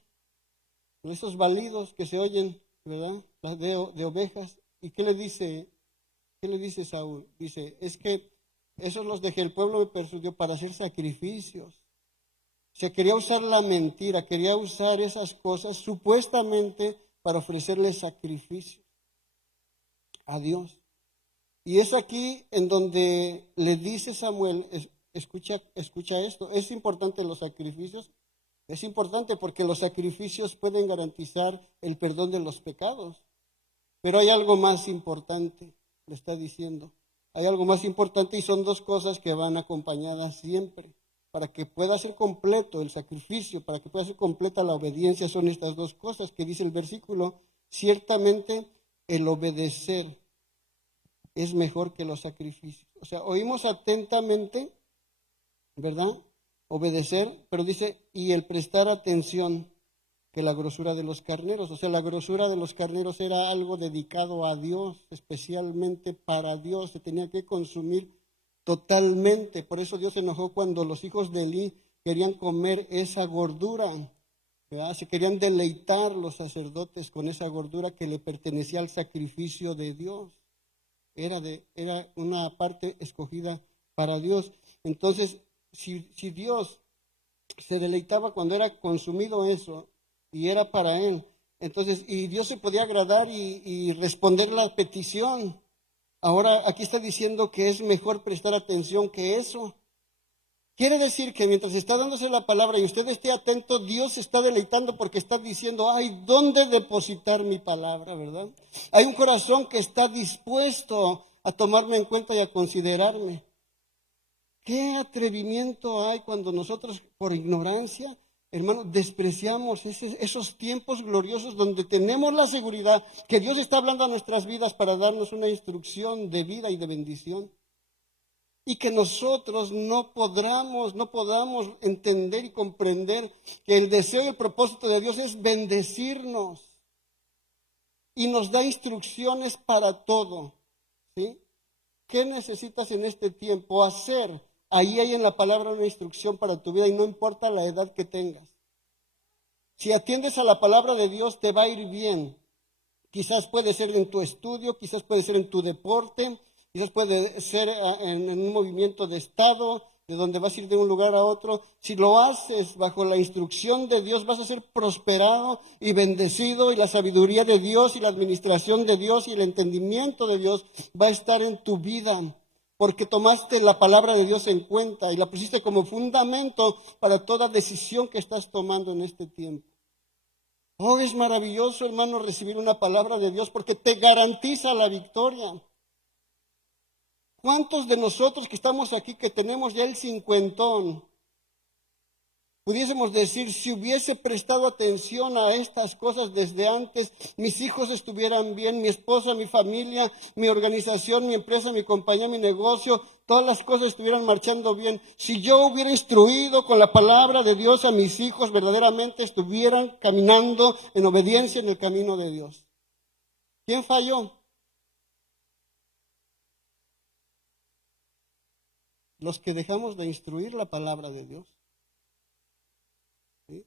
Esos balidos que se oyen, ¿verdad? De ovejas. ¿Y qué le dice Saúl? Dice, es que esos los dejé, el pueblo me persuadió para hacer sacrificios. Se quería usar la mentira, quería usar esas cosas supuestamente para ofrecerle sacrificio a Dios. Y es aquí en donde le dice Samuel, escucha esto, es importante los sacrificios, es importante porque los sacrificios pueden garantizar el perdón de los pecados. Pero hay algo más importante, le está diciendo. Hay algo más importante y son dos cosas que van acompañadas siempre. Para que pueda ser completo el sacrificio, para que pueda ser completa la obediencia, son estas dos cosas que dice el versículo. Ciertamente el obedecer es mejor que los sacrificios. O sea, oímos atentamente, ¿verdad? Obedecer, pero dice, y el prestar atención que la grosura de los carneros. O sea, la grosura de los carneros era algo dedicado a Dios, especialmente para Dios, se tenía que consumir totalmente. Por eso Dios se enojó cuando los hijos de Elí querían comer esa gordura, ¿verdad? Se querían deleitar los sacerdotes con esa gordura que le pertenecía al sacrificio de Dios. Era una parte escogida para Dios. Entonces, si Dios se deleitaba cuando era consumido eso y era para Él, entonces, y Dios se podía agradar y responder la petición. Ahora aquí está diciendo que es mejor prestar atención que eso. Quiere decir que mientras está dándose la palabra y usted esté atento, Dios se está deleitando porque está diciendo, ay, ¿dónde depositar mi palabra, verdad? Hay un corazón que está dispuesto a tomarme en cuenta y a considerarme. ¿Qué atrevimiento hay cuando nosotros, por ignorancia, hermano, despreciamos esos tiempos gloriosos donde tenemos la seguridad que Dios está hablando a nuestras vidas para darnos una instrucción de vida y de bendición? Y que nosotros no podamos entender y comprender que el deseo y el propósito de Dios es bendecirnos. y nos da instrucciones para todo, ¿sí? ¿Qué necesitas en este tiempo hacer? Ahí hay en la palabra una instrucción para tu vida y no importa la edad que tengas. Si atiendes a la palabra de Dios, te va a ir bien. Quizás puede ser en tu estudio, quizás puede ser en tu deporte, quizás puede ser en un movimiento de estado, de donde vas a ir de un lugar a otro. Si lo haces bajo la instrucción de Dios, vas a ser prosperado y bendecido, y la sabiduría de Dios y la administración de Dios y el entendimiento de Dios va a estar en tu vida, porque tomaste la palabra de Dios en cuenta y la pusiste como fundamento para toda decisión que estás tomando en este tiempo. Oh, es maravilloso, hermano, recibir una palabra de Dios porque te garantiza la victoria. ¿Cuántos de nosotros que estamos aquí, que tenemos ya el cincuentón, pudiésemos decir, si hubiese prestado atención a estas cosas desde antes, mis hijos estuvieran bien, mi esposa, mi familia, mi organización, mi empresa, mi compañía, mi negocio, todas las cosas estuvieran marchando bien? Si yo hubiera instruido con la palabra de Dios a mis hijos, verdaderamente estuvieran caminando en obediencia en el camino de Dios. ¿Quién falló? Los que dejamos de instruir la palabra de Dios. ¿Sí?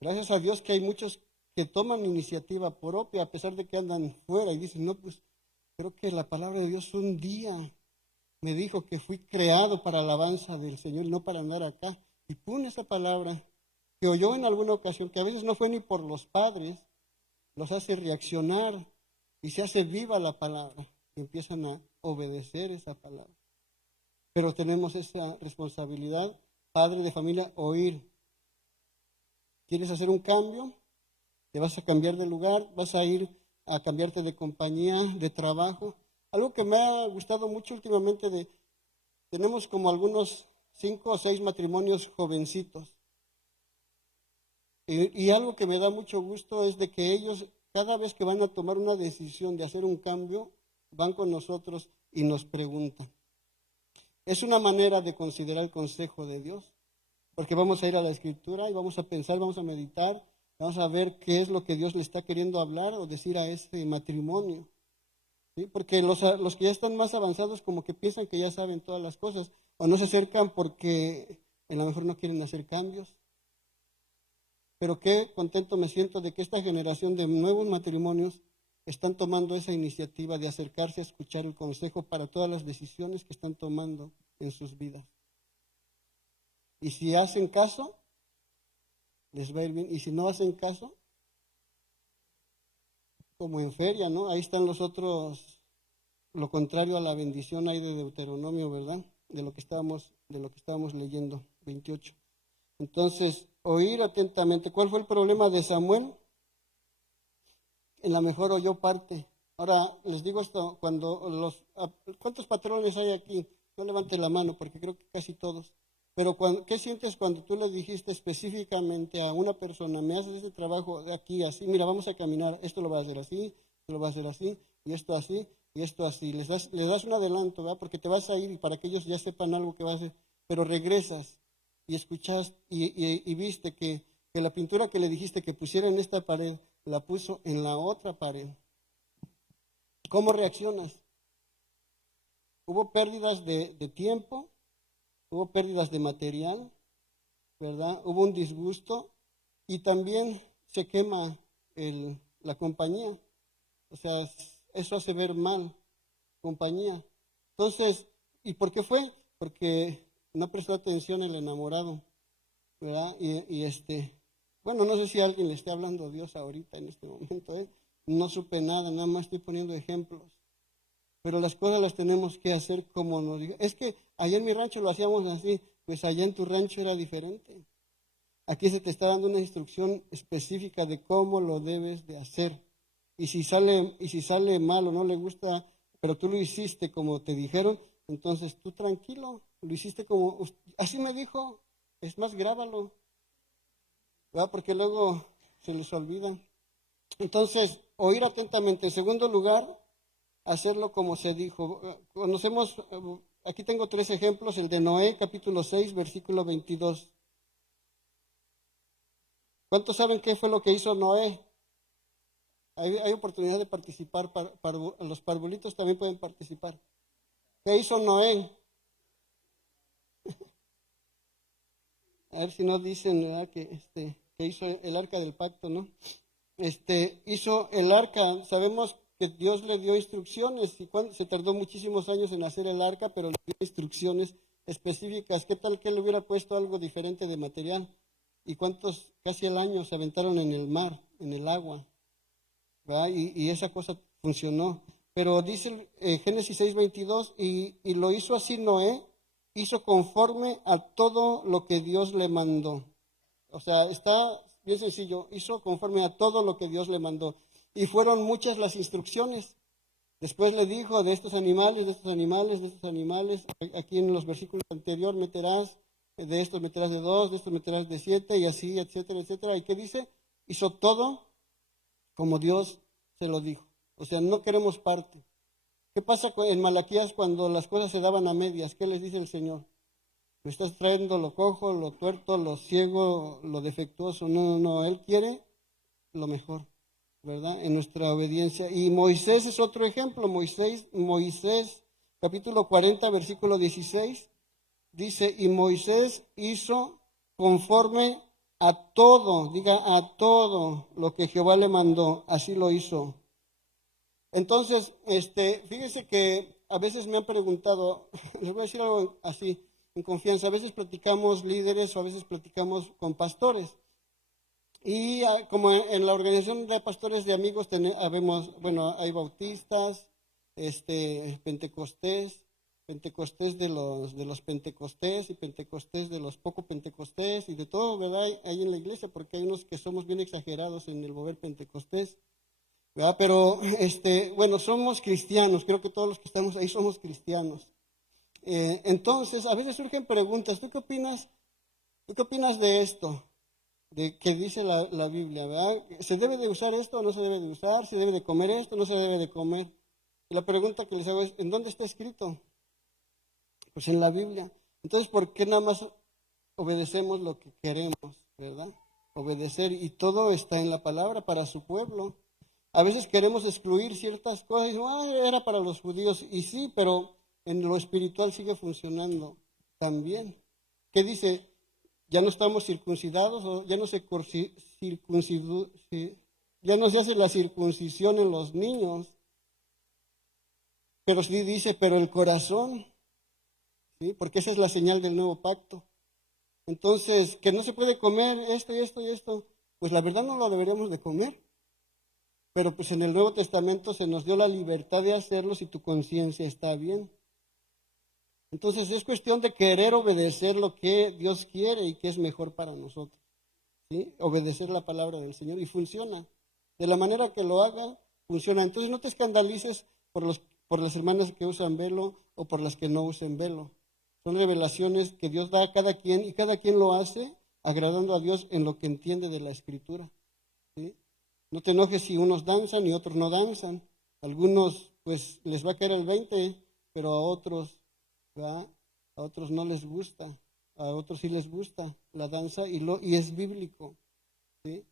Gracias a Dios que hay muchos que toman iniciativa propia a pesar de que andan fuera y dicen, no, pues creo que la palabra de Dios un día me dijo que fui creado para la alabanza del Señor y no para andar acá. Y pon esa palabra que oyó en alguna ocasión, que a veces no fue ni por los padres, los hace reaccionar y se hace viva la palabra y empiezan a obedecer esa palabra. Pero tenemos esa responsabilidad, padre de familia, oír. ¿Quieres hacer un cambio? ¿Te vas a cambiar de lugar? ¿Vas a ir a cambiarte de compañía, de trabajo? Algo que me ha gustado mucho últimamente, tenemos como algunos 5 o 6 matrimonios jovencitos. Y algo que me da mucho gusto es de que ellos, cada vez que van a tomar una decisión de hacer un cambio, van con nosotros y nos preguntan. Es una manera de considerar el consejo de Dios, porque vamos a ir a la Escritura y vamos a pensar, vamos a meditar, vamos a ver qué es lo que Dios le está queriendo hablar o decir a ese matrimonio. ¿Sí? Porque los que ya están más avanzados como que piensan que ya saben todas las cosas, o no se acercan porque a lo mejor no quieren hacer cambios. Pero qué contento me siento de que esta generación de nuevos matrimonios están tomando esa iniciativa de acercarse a escuchar el consejo para todas las decisiones que están tomando en sus vidas. Y si hacen caso, les va a ir bien. Y si no hacen caso, como en feria, ¿no? Ahí están los otros, lo contrario a la bendición ahí de Deuteronomio, ¿verdad? De lo que estábamos leyendo, 28. Entonces, oír atentamente. ¿Cuál fue el problema de Samuel? En la mejor oyó parte. Ahora, les digo esto, ¿cuántos patrones hay aquí? No levante la mano, porque creo que casi todos. Pero, ¿qué sientes cuando tú le dijiste específicamente a una persona, me haces este trabajo de aquí así, mira, vamos a caminar, esto lo vas a hacer así, esto lo vas a hacer así, y esto así, y esto así. Les das un adelanto, ¿verdad? Porque te vas a ir y para que ellos ya sepan algo que vas a hacer. Pero regresas y escuchas y viste que la pintura que le dijiste que pusiera en esta pared, la puso en la otra pared. ¿Cómo reaccionas? Hubo pérdidas de tiempo, hubo pérdidas de material, ¿verdad? Hubo un disgusto y también se quema la compañía. O sea, eso hace ver mal compañía. Entonces, ¿y por qué fue? Porque no prestó atención el enamorado, ¿verdad? Bueno, no sé si alguien le está hablando a Dios ahorita en este momento, ¿eh? No supe nada, nada más estoy poniendo ejemplos. Pero las cosas las tenemos que hacer como nos diga. Es que allá en mi rancho lo hacíamos así, pues allá en tu rancho era diferente. Aquí se te está dando una instrucción específica de cómo lo debes de hacer. Y si sale mal o no le gusta, pero tú lo hiciste como te dijeron, entonces tú tranquilo, lo hiciste como, así me dijo, es más, grábalo, ¿verdad? Porque luego se les olvida. Entonces, oír atentamente. En segundo lugar, hacerlo como se dijo. Conocemos, aquí tengo 3 ejemplos, el de Noé, capítulo 6, versículo 22. ¿Cuántos saben qué fue lo que hizo Noé? Hay oportunidad de participar, los parvulitos también pueden participar. ¿Qué hizo Noé? A ver si no dicen, ¿verdad? Que hizo el arca del pacto, ¿no? Hizo el arca. Sabemos que Dios le dio instrucciones y se tardó muchísimos años en hacer el arca, pero le dio instrucciones específicas. ¿Qué tal que él hubiera puesto algo diferente de material? ¿Y cuántos casi al año se aventaron en el mar, en el agua? ¿Verdad? Y esa cosa funcionó. Pero dice Génesis 6:22, y lo hizo así Noé, hizo conforme a todo lo que Dios le mandó. O sea, está bien sencillo, hizo conforme a todo lo que Dios le mandó. Y fueron muchas las instrucciones. Después le dijo de estos animales, de estos animales, de estos animales. Aquí en los versículos anteriores meterás, de estos meterás de 2, de estos meterás de 7 y así, etcétera, etcétera. ¿Y qué dice? Hizo todo como Dios se lo dijo. O sea, no queremos parte. ¿Qué pasa en Malaquías cuando las cosas se daban a medias? ¿Qué les dice el Señor? Me estás trayendo lo cojo, lo tuerto, lo ciego, lo defectuoso. No, no, Él quiere lo mejor, ¿verdad? En nuestra obediencia. Y Moisés es otro ejemplo. Moisés, capítulo 40, versículo 16, dice, y Moisés hizo conforme a todo, diga a todo lo que Jehová le mandó, así lo hizo. Entonces, fíjese que a veces me han preguntado, les voy a decir algo así, en confianza, a veces platicamos líderes o a veces platicamos con pastores. Y como en la organización de pastores de amigos hay bautistas, pentecostés de los pentecostés y pentecostés de los poco pentecostés y de todo, ¿verdad? Hay en la iglesia, porque hay unos que somos bien exagerados en el mover pentecostés, ¿verdad? Pero, somos cristianos, creo que todos los que estamos ahí somos cristianos. Entonces, a veces surgen preguntas, ¿tú qué opinas? ¿Tú qué opinas de esto? De que dice la Biblia, ¿verdad? ¿Se debe de usar esto o no se debe de usar? ¿Se debe de comer esto o no se debe de comer? Y la pregunta que les hago es, ¿en dónde está escrito? Pues en la Biblia. Entonces, ¿por qué nada más obedecemos lo que queremos, ¿verdad? Obedecer, y todo está en la palabra para su pueblo. A veces queremos excluir ciertas cosas, era para los judíos, y sí, pero en lo espiritual sigue funcionando también. ¿Qué dice? Ya no estamos circuncidados, o ya no se ya no se hace la circuncisión en los niños, pero sí dice, pero el corazón, ¿sí? Porque esa es la señal del nuevo pacto. Entonces, que no se puede comer esto y esto y esto, pues la verdad no lo deberíamos de comer. Pero pues en el Nuevo Testamento se nos dio la libertad de hacerlo si tu conciencia está bien. Entonces es cuestión de querer obedecer lo que Dios quiere y que es mejor para nosotros, ¿sí? Obedecer la palabra del Señor, y funciona. De la manera que lo haga, funciona. Entonces no te escandalices por las hermanas que usan velo o por las que no usen velo. Son revelaciones que Dios da a cada quien, y cada quien lo hace agradando a Dios en lo que entiende de la Escritura, ¿sí? No te enojes si unos danzan y otros no danzan. Algunos pues les va a caer el 20, pero a otros, ¿verdad? A otros no les gusta, a otros sí les gusta la danza y es bíblico, ¿sí?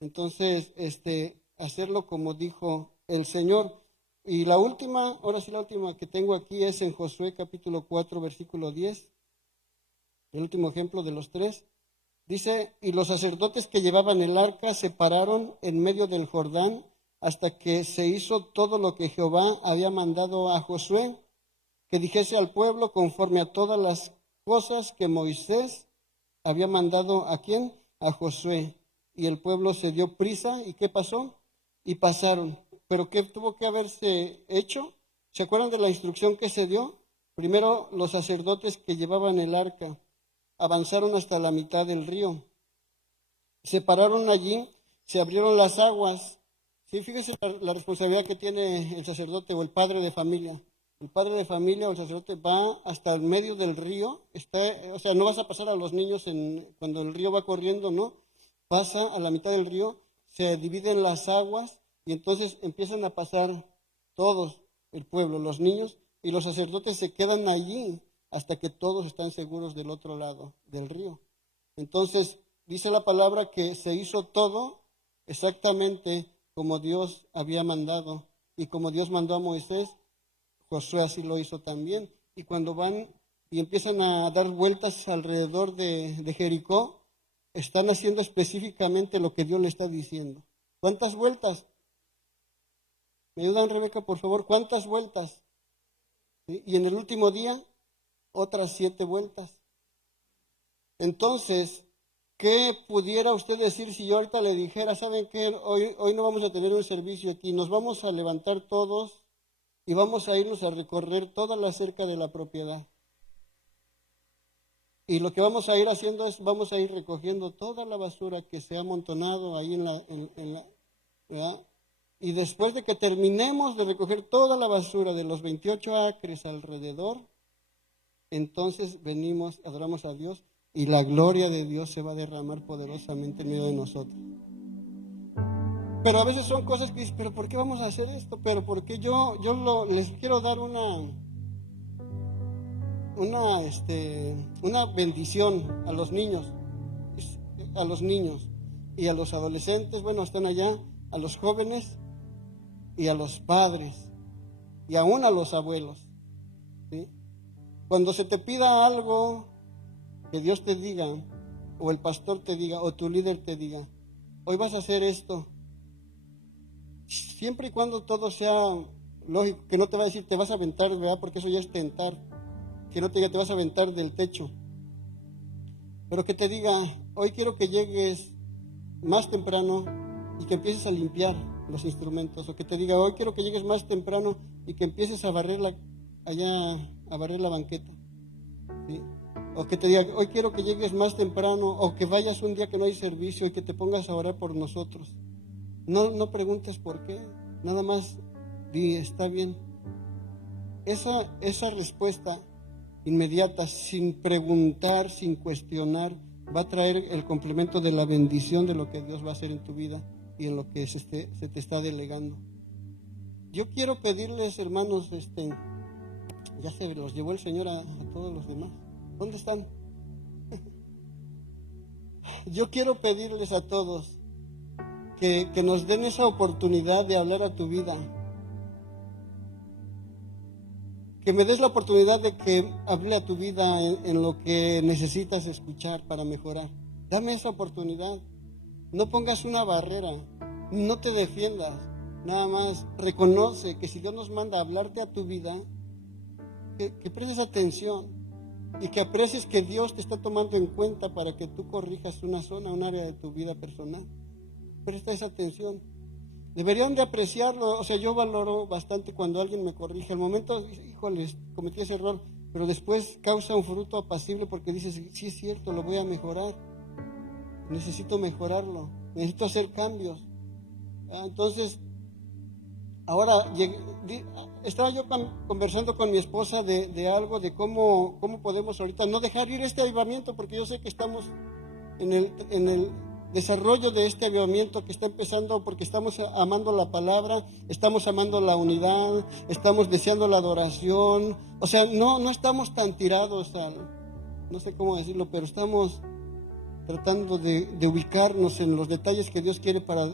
Entonces, hacerlo como dijo el Señor. Y la última que tengo aquí es en Josué capítulo 4, versículo 10, el último ejemplo de los 3. Dice, y los sacerdotes que llevaban el arca se pararon en medio del Jordán hasta que se hizo todo lo que Jehová había mandado a Josué, que dijese al pueblo conforme a todas las cosas que Moisés había mandado ¿a quién? A Josué. Y el pueblo se dio prisa, ¿y qué pasó? Y pasaron. ¿Pero qué tuvo que haberse hecho? ¿Se acuerdan de la instrucción que se dio? Primero, los sacerdotes que llevaban el arca avanzaron hasta la mitad del río. Se pararon allí, se abrieron las aguas. Sí, fíjese la responsabilidad que tiene el sacerdote o el padre de familia. El padre de familia o el sacerdote va hasta el medio del río. O sea, no vas a pasar a los niños cuando el río va corriendo, ¿no? Pasa a la mitad del río, se dividen las aguas y entonces empiezan a pasar todos, el pueblo, los niños, y los sacerdotes se quedan allí hasta que todos están seguros del otro lado del río. Entonces, dice la palabra que se hizo todo exactamente como Dios había mandado. Y como Dios mandó a Moisés, Josué así lo hizo también. Y cuando van y empiezan a dar vueltas alrededor de Jericó, están haciendo específicamente lo que Dios le está diciendo. ¿Cuántas vueltas? ¿Me ayudan, Rebeca, por favor? ¿Cuántas vueltas? ¿Sí? Y en el último día, otras 7 vueltas. Entonces, ¿qué pudiera usted decir si yo ahorita le dijera, ¿saben qué? Hoy no vamos a tener un servicio aquí, nos vamos a levantar todos y vamos a irnos a recorrer toda la cerca de la propiedad? Y lo que vamos a ir haciendo es, vamos a ir recogiendo toda la basura que se ha amontonado ahí ¿verdad? Y después de que terminemos de recoger toda la basura de los 28 acres alrededor, entonces venimos, adoramos a Dios y la gloria de Dios se va a derramar poderosamente en medio de nosotros. Pero a veces son cosas que dices, pero ¿por qué vamos a hacer esto? Pero porque les quiero dar una bendición a los niños y a los adolescentes, bueno, están allá, a los jóvenes y a los padres y aún a los abuelos, ¿sí? Cuando se te pida algo, que Dios te diga, o el pastor te diga, o tu líder te diga, hoy vas a hacer esto, siempre y cuando todo sea lógico, que no te va a decir te vas a aventar, ¿verdad? Porque eso ya es tentar, que no te diga te vas a aventar del techo, pero que te diga, hoy quiero que llegues más temprano y que empieces a limpiar los instrumentos, o que te diga, hoy quiero que llegues más temprano y que empieces a barrer a barrer la banqueta, ¿sí? O que te diga, hoy quiero que llegues más temprano, o que vayas un día que no hay servicio y que te pongas a orar por nosotros. No preguntes por qué, nada más di, está bien. Esa respuesta inmediata, sin preguntar, sin cuestionar, va a traer el complemento de la bendición de lo que Dios va a hacer en tu vida y en lo que se te está delegando. Yo quiero pedirles, hermanos, ya se los llevó el Señor a todos los demás. ¿Dónde están? Yo quiero pedirles a todos que nos den esa oportunidad de hablar a tu vida. Que me des la oportunidad de que hable a tu vida en lo que necesitas escuchar para mejorar. Dame esa oportunidad. No pongas una barrera. No te defiendas. Nada más reconoce que si Dios nos manda a hablarte a tu vida, que prestes atención. Y que aprecies que Dios te está tomando en cuenta para que tú corrijas una zona, un área de tu vida personal. Presta esa atención. Deberían de apreciarlo. O sea, yo valoro bastante cuando alguien me corrige. Al momento, híjoles, cometí ese error, pero después causa un fruto apacible porque dices, sí es cierto, lo voy a mejorar. Necesito mejorarlo. Necesito hacer cambios. Entonces, ahora estaba yo conversando con mi esposa de algo, de cómo podemos ahorita no dejar ir este avivamiento, porque yo sé que estamos en el desarrollo de este avivamiento que está empezando, porque estamos amando la palabra, estamos amando la unidad, estamos deseando la adoración. O sea, no estamos tan tirados no sé cómo decirlo, pero estamos tratando de ubicarnos en los detalles que Dios quiere para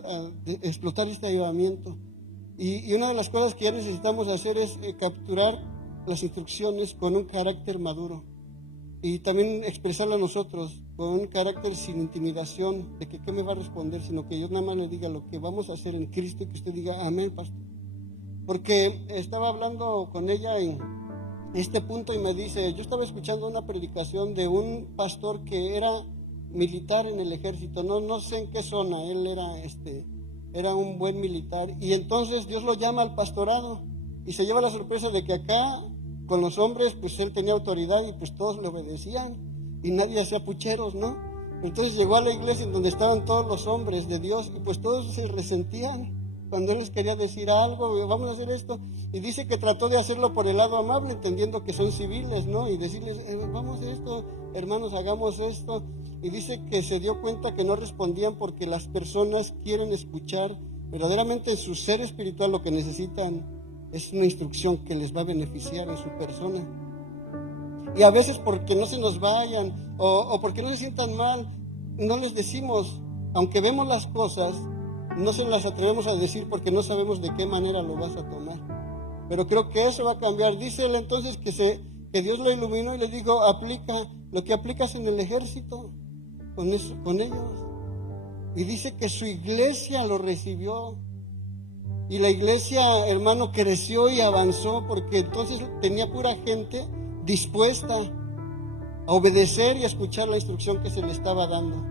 explotar este avivamiento. Y una de las cosas que ya necesitamos hacer es capturar las instrucciones con un carácter maduro y también expresarlo a nosotros con un carácter sin intimidación de que qué me va a responder, sino que yo nada más le diga lo que vamos a hacer en Cristo y que usted diga amén, pastor. Porque estaba hablando con ella en este punto y me dice, yo estaba escuchando una predicación de un pastor que era militar en el ejército, no sé en qué zona, él era un buen militar, y entonces Dios lo llama al pastorado y se lleva la sorpresa de que acá con los hombres pues él tenía autoridad y pues todos le obedecían y nadie hacía pucheros, ¿no? Entonces llegó a la iglesia en donde estaban todos los hombres de Dios y pues todos se resentían cuando él les quería decir algo, vamos a hacer esto, y dice que trató de hacerlo por el lado amable, entendiendo que son civiles, ¿no? Y decirles, vamos a hacer esto, hermanos, hagamos esto. Y dice que se dio cuenta que no respondían porque las personas quieren escuchar verdaderamente en su ser espiritual. Lo que necesitan es una instrucción que les va a beneficiar en su persona. Y a veces porque no se nos vayan o porque no se sientan mal, no les decimos, aunque vemos las cosas, no se las atrevemos a decir porque no sabemos de qué manera lo vas a tomar. Pero creo que eso va a cambiar. Dice él entonces que Dios lo iluminó y le dijo, aplica lo que aplicas en el ejército con ellos. Y dice que su iglesia lo recibió. Y la iglesia, hermano, creció y avanzó porque entonces tenía pura gente dispuesta a obedecer y a escuchar la instrucción que se le estaba dando.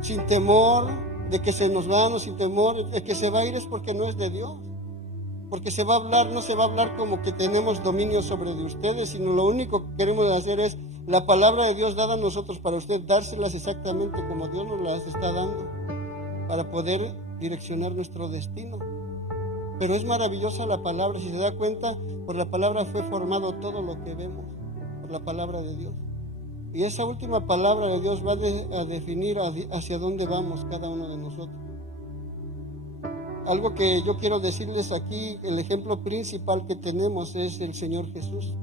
Sin temor de que se nos van o sin temor de que se va a ir es porque no es de Dios. Porque se va a hablar, no se va a hablar como que tenemos dominio sobre de ustedes, sino lo único que queremos hacer es la palabra de Dios dada a nosotros para usted, dárselas exactamente como Dios nos las está dando, para poder direccionar nuestro destino. Pero es maravillosa la palabra, si se da cuenta, por la palabra fue formado todo lo que vemos, por la palabra de Dios. Y esa última palabra de Dios va a definir hacia dónde vamos cada uno de nosotros. Algo que yo quiero decirles aquí, el ejemplo principal que tenemos es el Señor Jesús.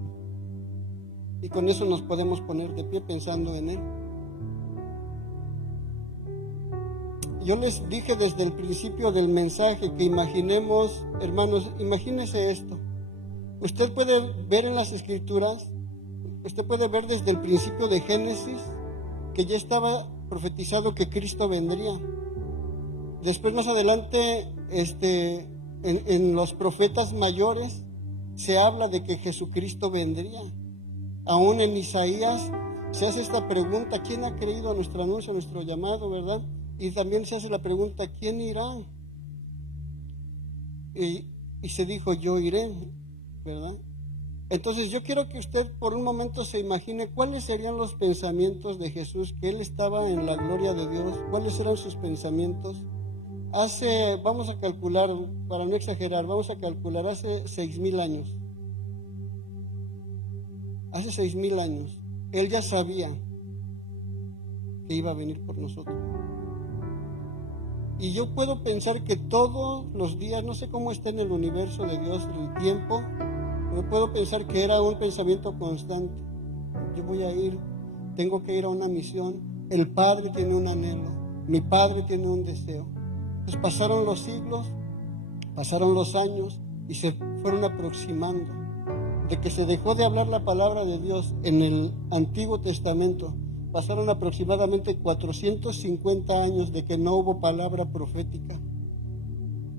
Y con eso nos podemos poner de pie pensando en Él. Yo les dije desde el principio del mensaje que imaginemos, hermanos, imagínese esto. Usted puede ver en las Escrituras, usted puede ver desde el principio de Génesis que ya estaba profetizado que Cristo vendría. Después más adelante, en los profetas mayores se habla de que Jesucristo vendría. Aún en Isaías se hace esta pregunta, ¿quién ha creído a nuestro anuncio, a nuestro llamado, verdad? Y también se hace la pregunta, ¿quién irá? Y se dijo, yo iré, ¿verdad? Entonces yo quiero que usted por un momento se imagine cuáles serían los pensamientos de Jesús, que Él estaba en la gloria de Dios, cuáles eran sus pensamientos. Vamos a calcular, para no exagerar, hace 6,000 años. Hace 6,000 años, Él ya sabía que iba a venir por nosotros. Y yo puedo pensar que todos los días, no sé cómo está en el universo de Dios el tiempo, pero puedo pensar que era un pensamiento constante. Yo voy a ir, tengo que ir a una misión, el Padre tiene un anhelo, mi Padre tiene un deseo. Entonces pasaron los siglos, pasaron los años y se fueron aproximando. De que se dejó de hablar la palabra de Dios en el Antiguo Testamento, pasaron aproximadamente 450 años de que no hubo palabra profética,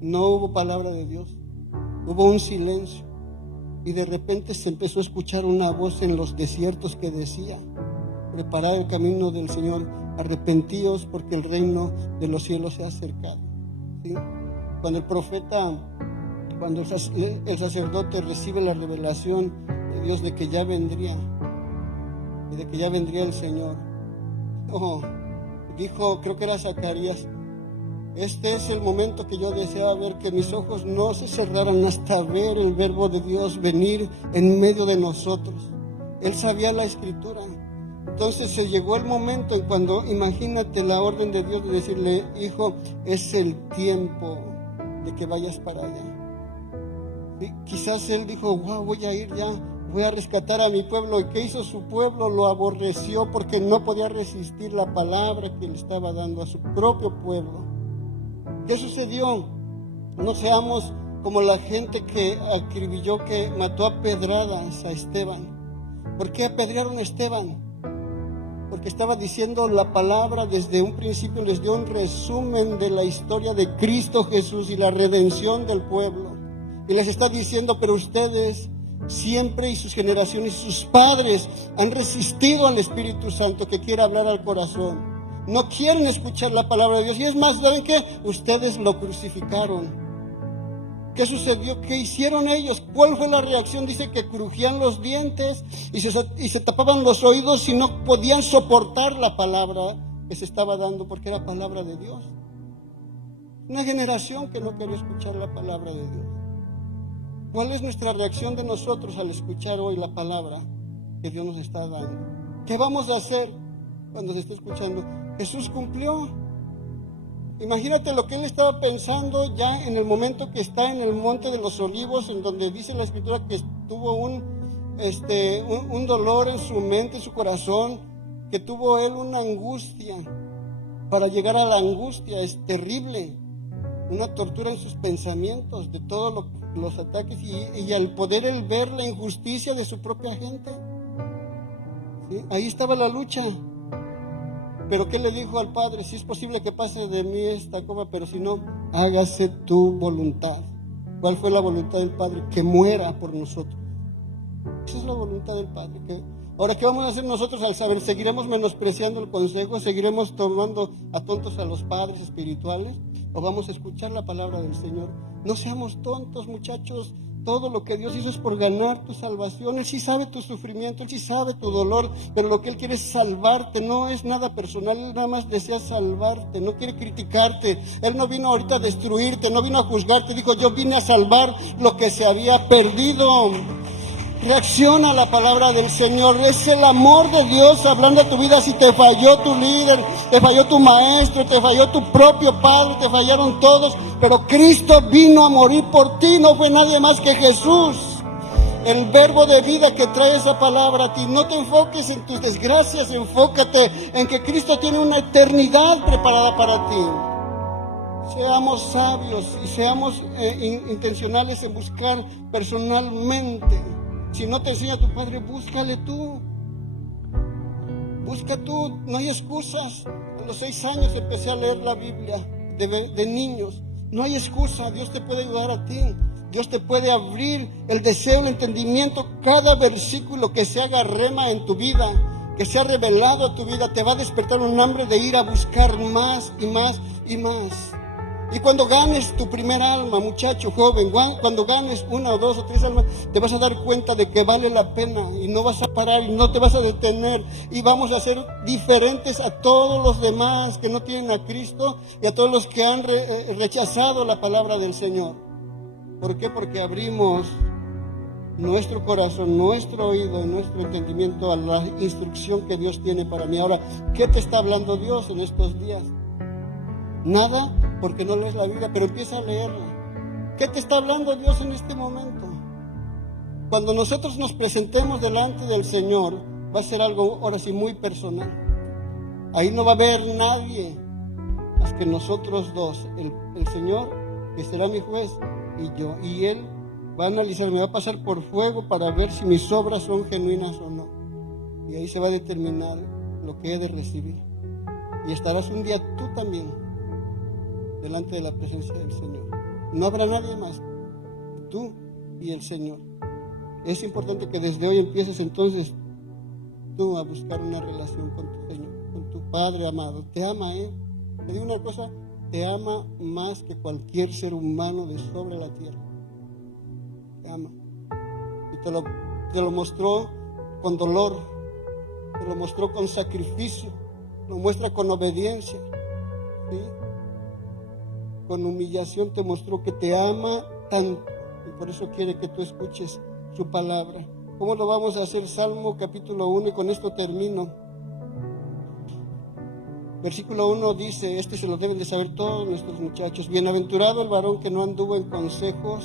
no hubo palabra de Dios, hubo un silencio y de repente se empezó a escuchar una voz en los desiertos que decía, preparad el camino del Señor, arrepentíos porque el reino de los cielos se ha acercado. ¿Sí? Cuando el sacerdote recibe la revelación de Dios de que ya vendría, y de que ya vendría el Señor, dijo, creo que era Zacarías, este es el momento que yo deseaba ver, que mis ojos no se cerraran hasta ver el verbo de Dios venir en medio de nosotros. Él sabía la Escritura. Entonces se llegó el momento en cuando, imagínate la orden de Dios de decirle, hijo, es el tiempo de que vayas para allá. ¿Sí? Quizás él dijo, wow, voy a ir ya, voy a rescatar a mi pueblo. ¿Y qué hizo su pueblo? Lo aborreció porque no podía resistir la palabra que le estaba dando a su propio pueblo. ¿Qué sucedió? No seamos como la gente que acribilló, que mató a pedradas a Esteban. ¿Por qué apedrearon a Esteban? Porque estaba diciendo la palabra desde un principio, les dio un resumen de la historia de Cristo Jesús y la redención del pueblo. Y les está diciendo, pero ustedes siempre y sus generaciones, sus padres han resistido al Espíritu Santo que quiere hablar al corazón. No quieren escuchar la palabra de Dios. Y es más, ¿saben qué? Ustedes lo crucificaron. ¿Qué sucedió? ¿Qué hicieron ellos? ¿Cuál fue la reacción? Dice que crujían los dientes y se tapaban los oídos y no podían soportar la palabra que se estaba dando, porque era palabra de Dios. Una generación que no quería escuchar la palabra de Dios. ¿Cuál es nuestra reacción de nosotros al escuchar hoy la palabra que Dios nos está dando? ¿Qué vamos a hacer cuando se esté escuchando? Jesús cumplió. Imagínate lo que él estaba pensando ya en el momento que está en el Monte de los Olivos, en donde dice la Escritura que tuvo un dolor en su mente, en su corazón, que tuvo él una angustia. Para llegar a la angustia es terrible. una tortura en sus pensamientos de todos los ataques y al poder él ver la injusticia de su propia gente. ¿Sí? Ahí estaba la lucha. Pero ¿qué le dijo al Padre? Si es posible que pase de mí esta copa, pero si no, hágase tu voluntad. ¿Cuál fue la voluntad del Padre? Que muera por nosotros. Esa es la voluntad del Padre. Ahora, ¿qué vamos a hacer nosotros al saber? ¿Seguiremos menospreciando el consejo? ¿Seguiremos tomando a tontos a los padres espirituales? ¿O vamos a escuchar la palabra del Señor? No seamos tontos, muchachos. Todo lo que Dios hizo es por ganar tu salvación. Él sí sabe tu sufrimiento, Él sí sabe tu dolor, pero lo que Él quiere es salvarte. No es nada personal, Él nada más desea salvarte, no quiere criticarte. Él no vino ahorita a destruirte, no vino a juzgarte. Dijo, yo vine a salvar lo que se había perdido. Reacciona a la palabra del Señor. Es el amor de Dios hablando a tu vida. Si te falló tu líder, te falló tu maestro, te falló tu propio padre, te fallaron todos, pero Cristo vino a morir por ti. No fue nadie más que Jesús, el verbo de vida que trae esa palabra a ti. No te enfoques en tus desgracias, enfócate en que Cristo tiene una eternidad preparada para ti. Seamos sabios y seamos intencionales en buscar personalmente. Si no te enseña tu padre, búscale tú. Busca tú, no hay excusas. A los 6 años empecé a leer la Biblia de niños. No hay excusa, Dios te puede ayudar a ti. Dios te puede abrir el deseo, el entendimiento. Cada versículo que se haga rema en tu vida, que sea revelado a tu vida, te va a despertar un hambre de ir a buscar más y más y más. Y cuando ganes tu primer alma, muchacho, joven, cuando ganes 1 o 2 o 3 almas, te vas a dar cuenta de que vale la pena y no vas a parar y no te vas a detener. Y vamos a ser diferentes a todos los demás que no tienen a Cristo y a todos los que han rechazado la palabra del Señor. ¿Por qué? Porque abrimos nuestro corazón, nuestro oído, nuestro entendimiento a la instrucción que Dios tiene para mí. Ahora, ¿qué te está hablando Dios en estos días? Nada, porque no lees la Biblia, pero empieza a leerla. ¿Qué te está hablando Dios en este momento? Cuando nosotros nos presentemos delante del Señor, va a ser algo ahora sí muy personal. Ahí no va a haber nadie más que nosotros dos, el Señor, que será mi juez, y yo. Y Él va a analizar, me va a pasar por fuego para ver si mis obras son genuinas o no. Y ahí se va a determinar lo que he de recibir. Y estarás un día tú también delante de la presencia del Señor. No habrá nadie más, tú y el Señor. Es importante que desde hoy empieces entonces tú a buscar una relación con tu Señor, con tu Padre amado. Te ama Él. Te digo una cosa, te ama más que cualquier ser humano de sobre la tierra. Te ama. Y te lo mostró con dolor, te lo mostró con sacrificio, lo muestra con obediencia, ¿sí? Con humillación te mostró que te ama tanto y por eso quiere que tú escuches su palabra. ¿Cómo lo vamos a hacer? Salmo capítulo 1, y con esto termino. Versículo 1 dice, este se lo deben de saber todos nuestros muchachos: bienaventurado el varón que no anduvo en consejo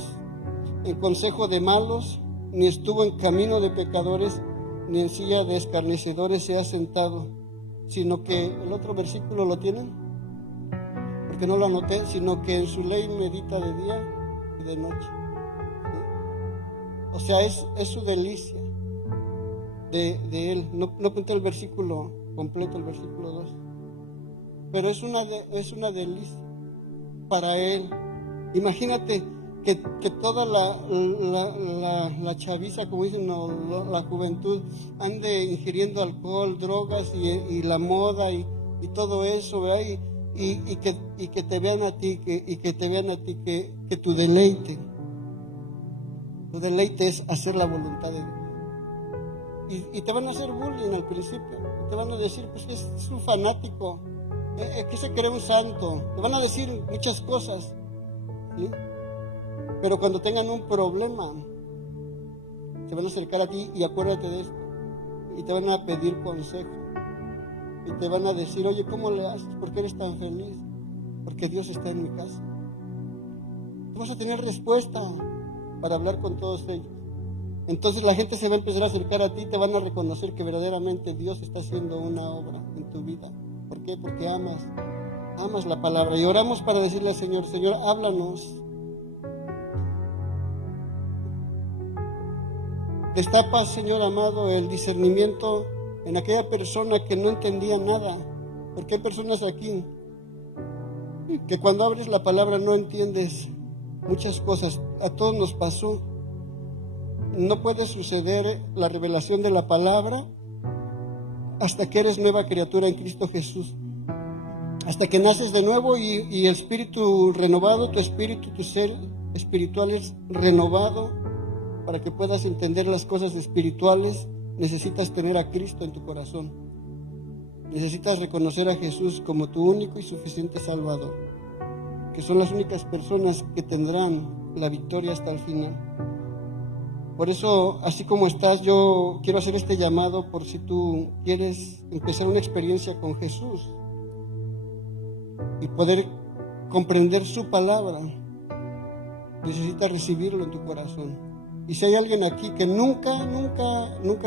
de malos, ni estuvo en camino de pecadores, ni en silla de escarnecedores se ha sentado, sino que, el otro versículo lo tienen, que no lo anoté, sino que en su ley medita de día y de noche. ¿Sí? O sea, es su delicia de Él. No conté el versículo completo, el versículo 2, pero es una delicia para Él. Imagínate que toda la chaviza, como dicen, la juventud, ande ingiriendo alcohol, drogas y la moda y todo eso, ¿verdad? Y que te vean a ti, que tu deleite es hacer la voluntad de Dios. Y te van a hacer bullying al principio, te van a decir, pues es un fanático, que se cree un santo, te van a decir muchas cosas, ¿sí? Pero cuando tengan un problema, se van a acercar a ti y acuérdate de esto, y te van a pedir consejo. Y te van a decir, oye, ¿cómo le haces? ¿Por qué eres tan feliz? Porque Dios está en mi casa. Tú vas a tener respuesta para hablar con todos ellos. Entonces la gente se va a empezar a acercar a ti y te van a reconocer que verdaderamente Dios está haciendo una obra en tu vida. ¿Por qué? Porque amas amas la palabra. Y oramos para decirle al Señor, Señor, háblanos. Destapa, Señor amado, el discernimiento en aquella persona que no entendía nada. Porque hay personas aquí que cuando abres la palabra no entiendes muchas cosas. A todos nos pasó. No puede suceder la revelación de la palabra hasta que eres nueva criatura en Cristo Jesús. Hasta que naces de nuevo y el espíritu renovado, tu espíritu, tu ser espiritual es renovado. Para que puedas entender las cosas espirituales, necesitas tener a Cristo en tu corazón. Necesitas reconocer a Jesús como tu único y suficiente Salvador, que son las únicas personas que tendrán la victoria hasta el final. Por eso, así como estás, yo quiero hacer este llamado por si tú quieres empezar una experiencia con Jesús y poder comprender su palabra. Necesitas recibirlo en tu corazón. Y si hay alguien aquí que nunca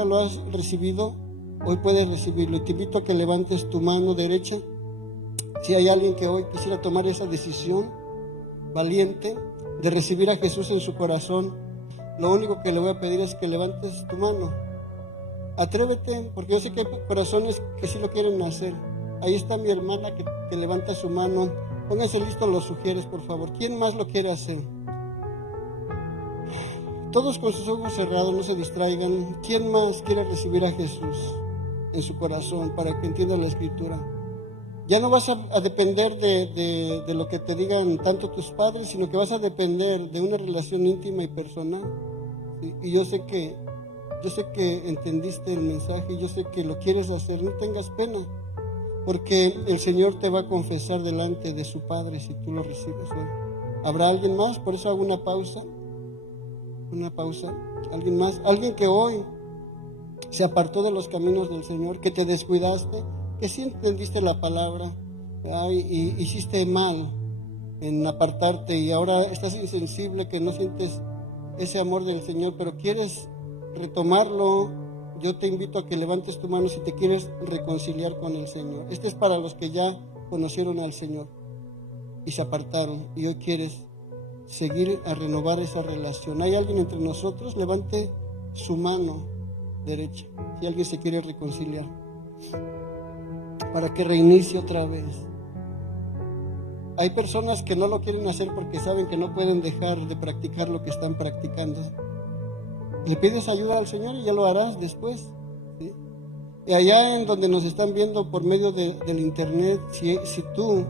lo has recibido, hoy puedes recibirlo. Y te invito a que levantes tu mano derecha. Si hay alguien que hoy quisiera tomar esa decisión valiente de recibir a Jesús en su corazón, lo único que le voy a pedir es que levantes tu mano. Atrévete, porque yo sé que hay corazones que sí lo quieren hacer. Ahí está mi hermana que levanta su mano. Pónganse listos los sugieres, por favor. ¿Quién más lo quiere hacer? Todos con sus ojos cerrados, no se distraigan. ¿Quién más quiere recibir a Jesús en su corazón para que entienda la Escritura? Ya no vas a depender de lo que te digan tanto tus padres, sino que vas a depender de una relación íntima y personal. ¿Sí? Y yo sé que entendiste el mensaje, y yo sé que lo quieres hacer. No tengas pena, porque el Señor te va a confesar delante de su Padre si tú lo recibes hoy. ¿Habrá alguien más? Por eso hago una pausa. ¿Alguien más? Alguien que hoy se apartó de los caminos del Señor, que te descuidaste, que sí entendiste la palabra, y hiciste mal en apartarte y ahora estás insensible, que no sientes ese amor del Señor, pero quieres retomarlo. Yo te invito a que levantes tu mano si te quieres reconciliar con el Señor. Este es para los que ya conocieron al Señor y se apartaron y hoy quieres seguir a renovar esa relación. ¿Hay alguien entre nosotros? Levante su mano derecha si alguien se quiere reconciliar, para que reinicie otra vez. Hay personas que no lo quieren hacer porque saben que no pueden dejar de practicar lo que están practicando. Le pides ayuda al Señor y ya lo harás después, ¿sí? Y allá en donde nos están viendo por medio del internet, si tú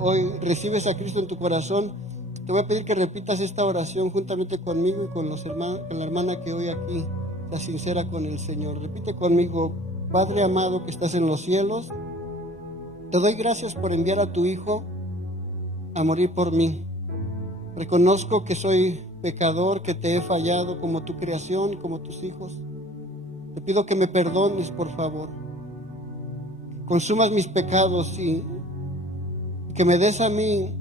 hoy recibes a Cristo en tu corazón, te voy a pedir que repitas esta oración juntamente conmigo y con la hermana que hoy aquí está sincera con el Señor. Repite conmigo: Padre amado que estás en los cielos, te doy gracias por enviar a tu Hijo a morir por mí. Reconozco que soy pecador, que te he fallado como tu creación, como tus hijos. Te pido que me perdones, por favor. Consumas mis pecados y que me des a mí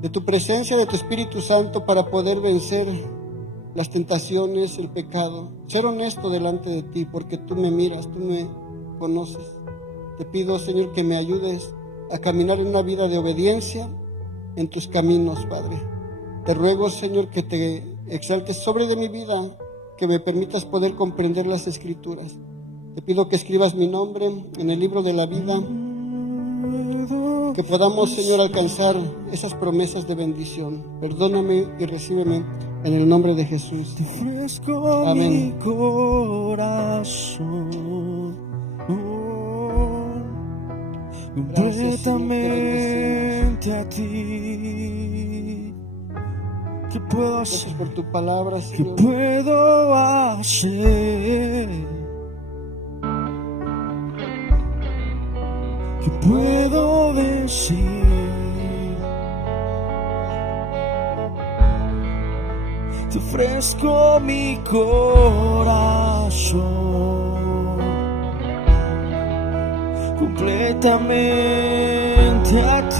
de tu presencia, de tu Espíritu Santo, para poder vencer las tentaciones, el pecado. Ser honesto delante de ti, porque tú me miras, tú me conoces. Te pido, Señor, que me ayudes a caminar en una vida de obediencia en tus caminos, Padre. Te ruego, Señor, que te exaltes sobre de mi vida, que me permitas poder comprender las Escrituras. Te pido que escribas mi nombre en el libro de la vida, que podamos, Señor, alcanzar esas promesas de bendición. Perdóname y recíbeme en el nombre de Jesús. Te ofrezco Amén. mi corazón, completamente a ti. ¿Qué puedo hacer? Gracias por tu palabra, ¿Qué Señor. puedo hacer? ¿Qué puedo decir? Te ofrezco mi corazón, completamente a ti.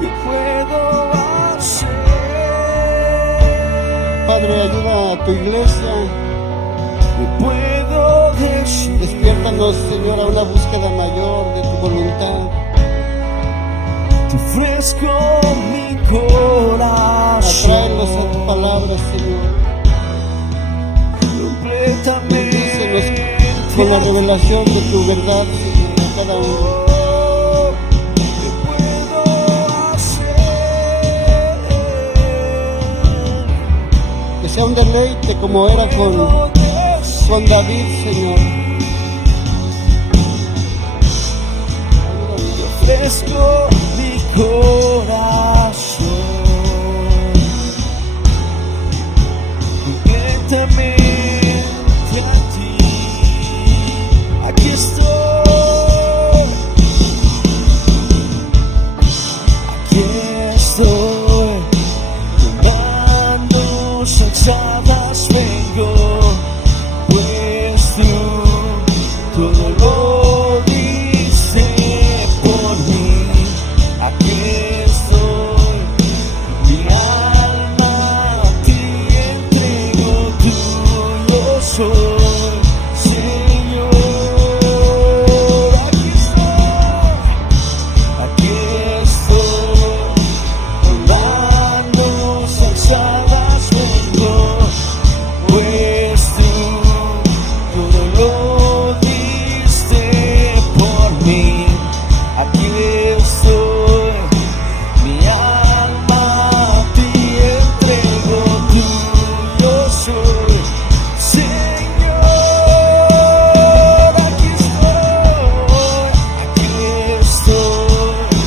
¿Qué puedo hacer? Padre, ayuda a tu iglesia. ¿Qué puedo decir? Despiértanos, Señor, a una búsqueda mayor de tu voluntad. Te ofrezco mi corazón. Atráenos a tu palabra, Señor. Bendícenos con la revelación de tu verdad, Señor, a cada uno. ¿Qué puedo hacer? Que sea un deleite como era con David, Señor. Te ofrezco mi corazón. Directamente a ti. Aquí estoy. Aquí estoy. Con manos alzadas vengo. Pues tú todo lo diste por mí. Aquí estoy, mi alma a ti entrego, tuyo soy, Señor. Aquí estoy, con manos alzadas vengo, pues tú todo lo diste por mí. Aquí estoy, mi alma a ti entrego, tuyo soy, Señor. Aquí estoy,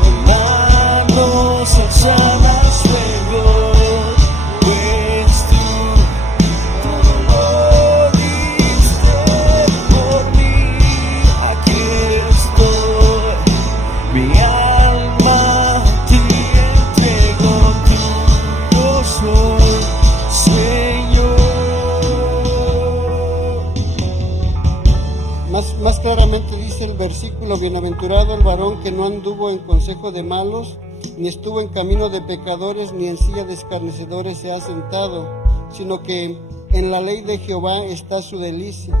con manos alzadas vengo, pues tú todo lo diste por mí. Aquí estoy, mi alma a ti entrego, tuyo soy, Señor. Más claramente dice el versículo: bienaventurado el varón que no anduvo en consejo de malos, ni estuvo en camino de pecadores, ni en silla de escarnecedores se ha sentado, sino que en la ley de Jehová está su delicia,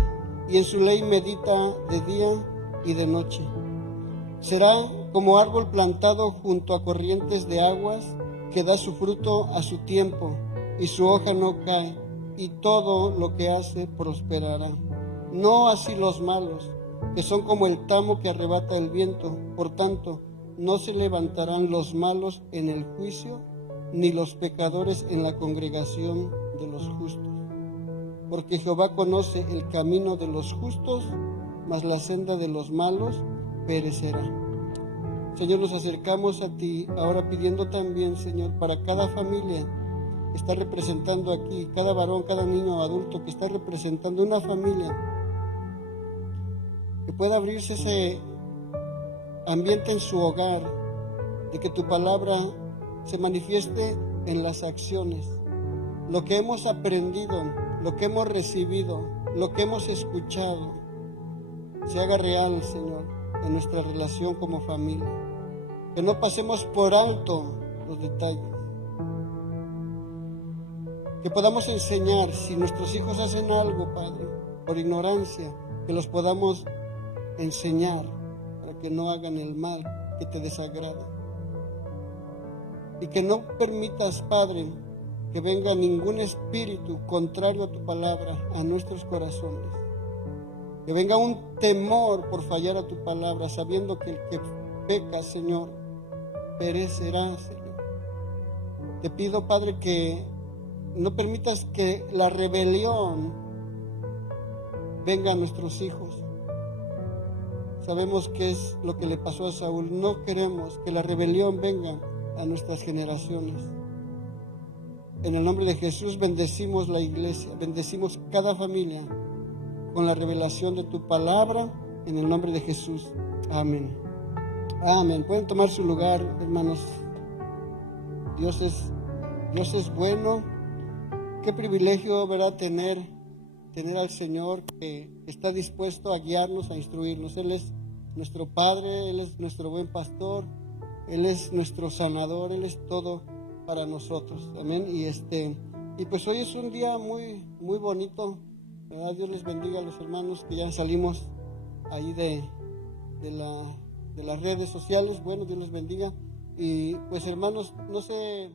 y en su ley medita de día y de noche. Será como árbol plantado junto a corrientes de aguas, que da su fruto a su tiempo, y su hoja no cae, y todo lo que hace prosperará. No así los malos, que son como el tamo que arrebata el viento. Por tanto, no se levantarán los malos en el juicio, ni los pecadores en la congregación de los justos. Porque Jehová conoce el camino de los justos, mas la senda de los malos perecerá. Señor, nos acercamos a ti ahora pidiendo también, Señor, para cada familia que está representando aquí, cada varón, cada niño o adulto que está representando una familia, que pueda abrirse ese ambiente en su hogar, de que tu palabra se manifieste en las acciones. Lo que hemos aprendido, lo que hemos recibido, lo que hemos escuchado, se haga real, Señor, en nuestra relación como familia. Que no pasemos por alto los detalles. Que podamos enseñar, si nuestros hijos hacen algo, Padre, por ignorancia, que los podamos enseñar para que no hagan el mal que te desagrada. Y que no permitas, Padre, que venga ningún espíritu contrario a tu palabra a nuestros corazones. Que venga un temor por fallar a tu palabra, sabiendo que el que peca, Señor, perecerá, Señor. Te pido, Padre, que no permitas que la rebelión venga a nuestros hijos. Sabemos qué es lo que le pasó a Saúl. No queremos que la rebelión venga a nuestras generaciones. En el nombre de Jesús bendecimos la iglesia, bendecimos cada familia con la revelación de tu palabra, en el nombre de Jesús. Amén. Amén. Pueden tomar su lugar, hermanos. Dios es bueno. Qué privilegio, ¿verdad?, tener al Señor que está dispuesto a guiarnos, a instruirnos. Él es nuestro Padre, Él es nuestro buen pastor, Él es nuestro sanador, Él es todo para nosotros. Amén. Y pues hoy es un día muy, muy bonito, ¿verdad? Dios les bendiga a los hermanos que ya salimos ahí de las redes sociales. Bueno, Dios les bendiga. Y pues hermanos, no sé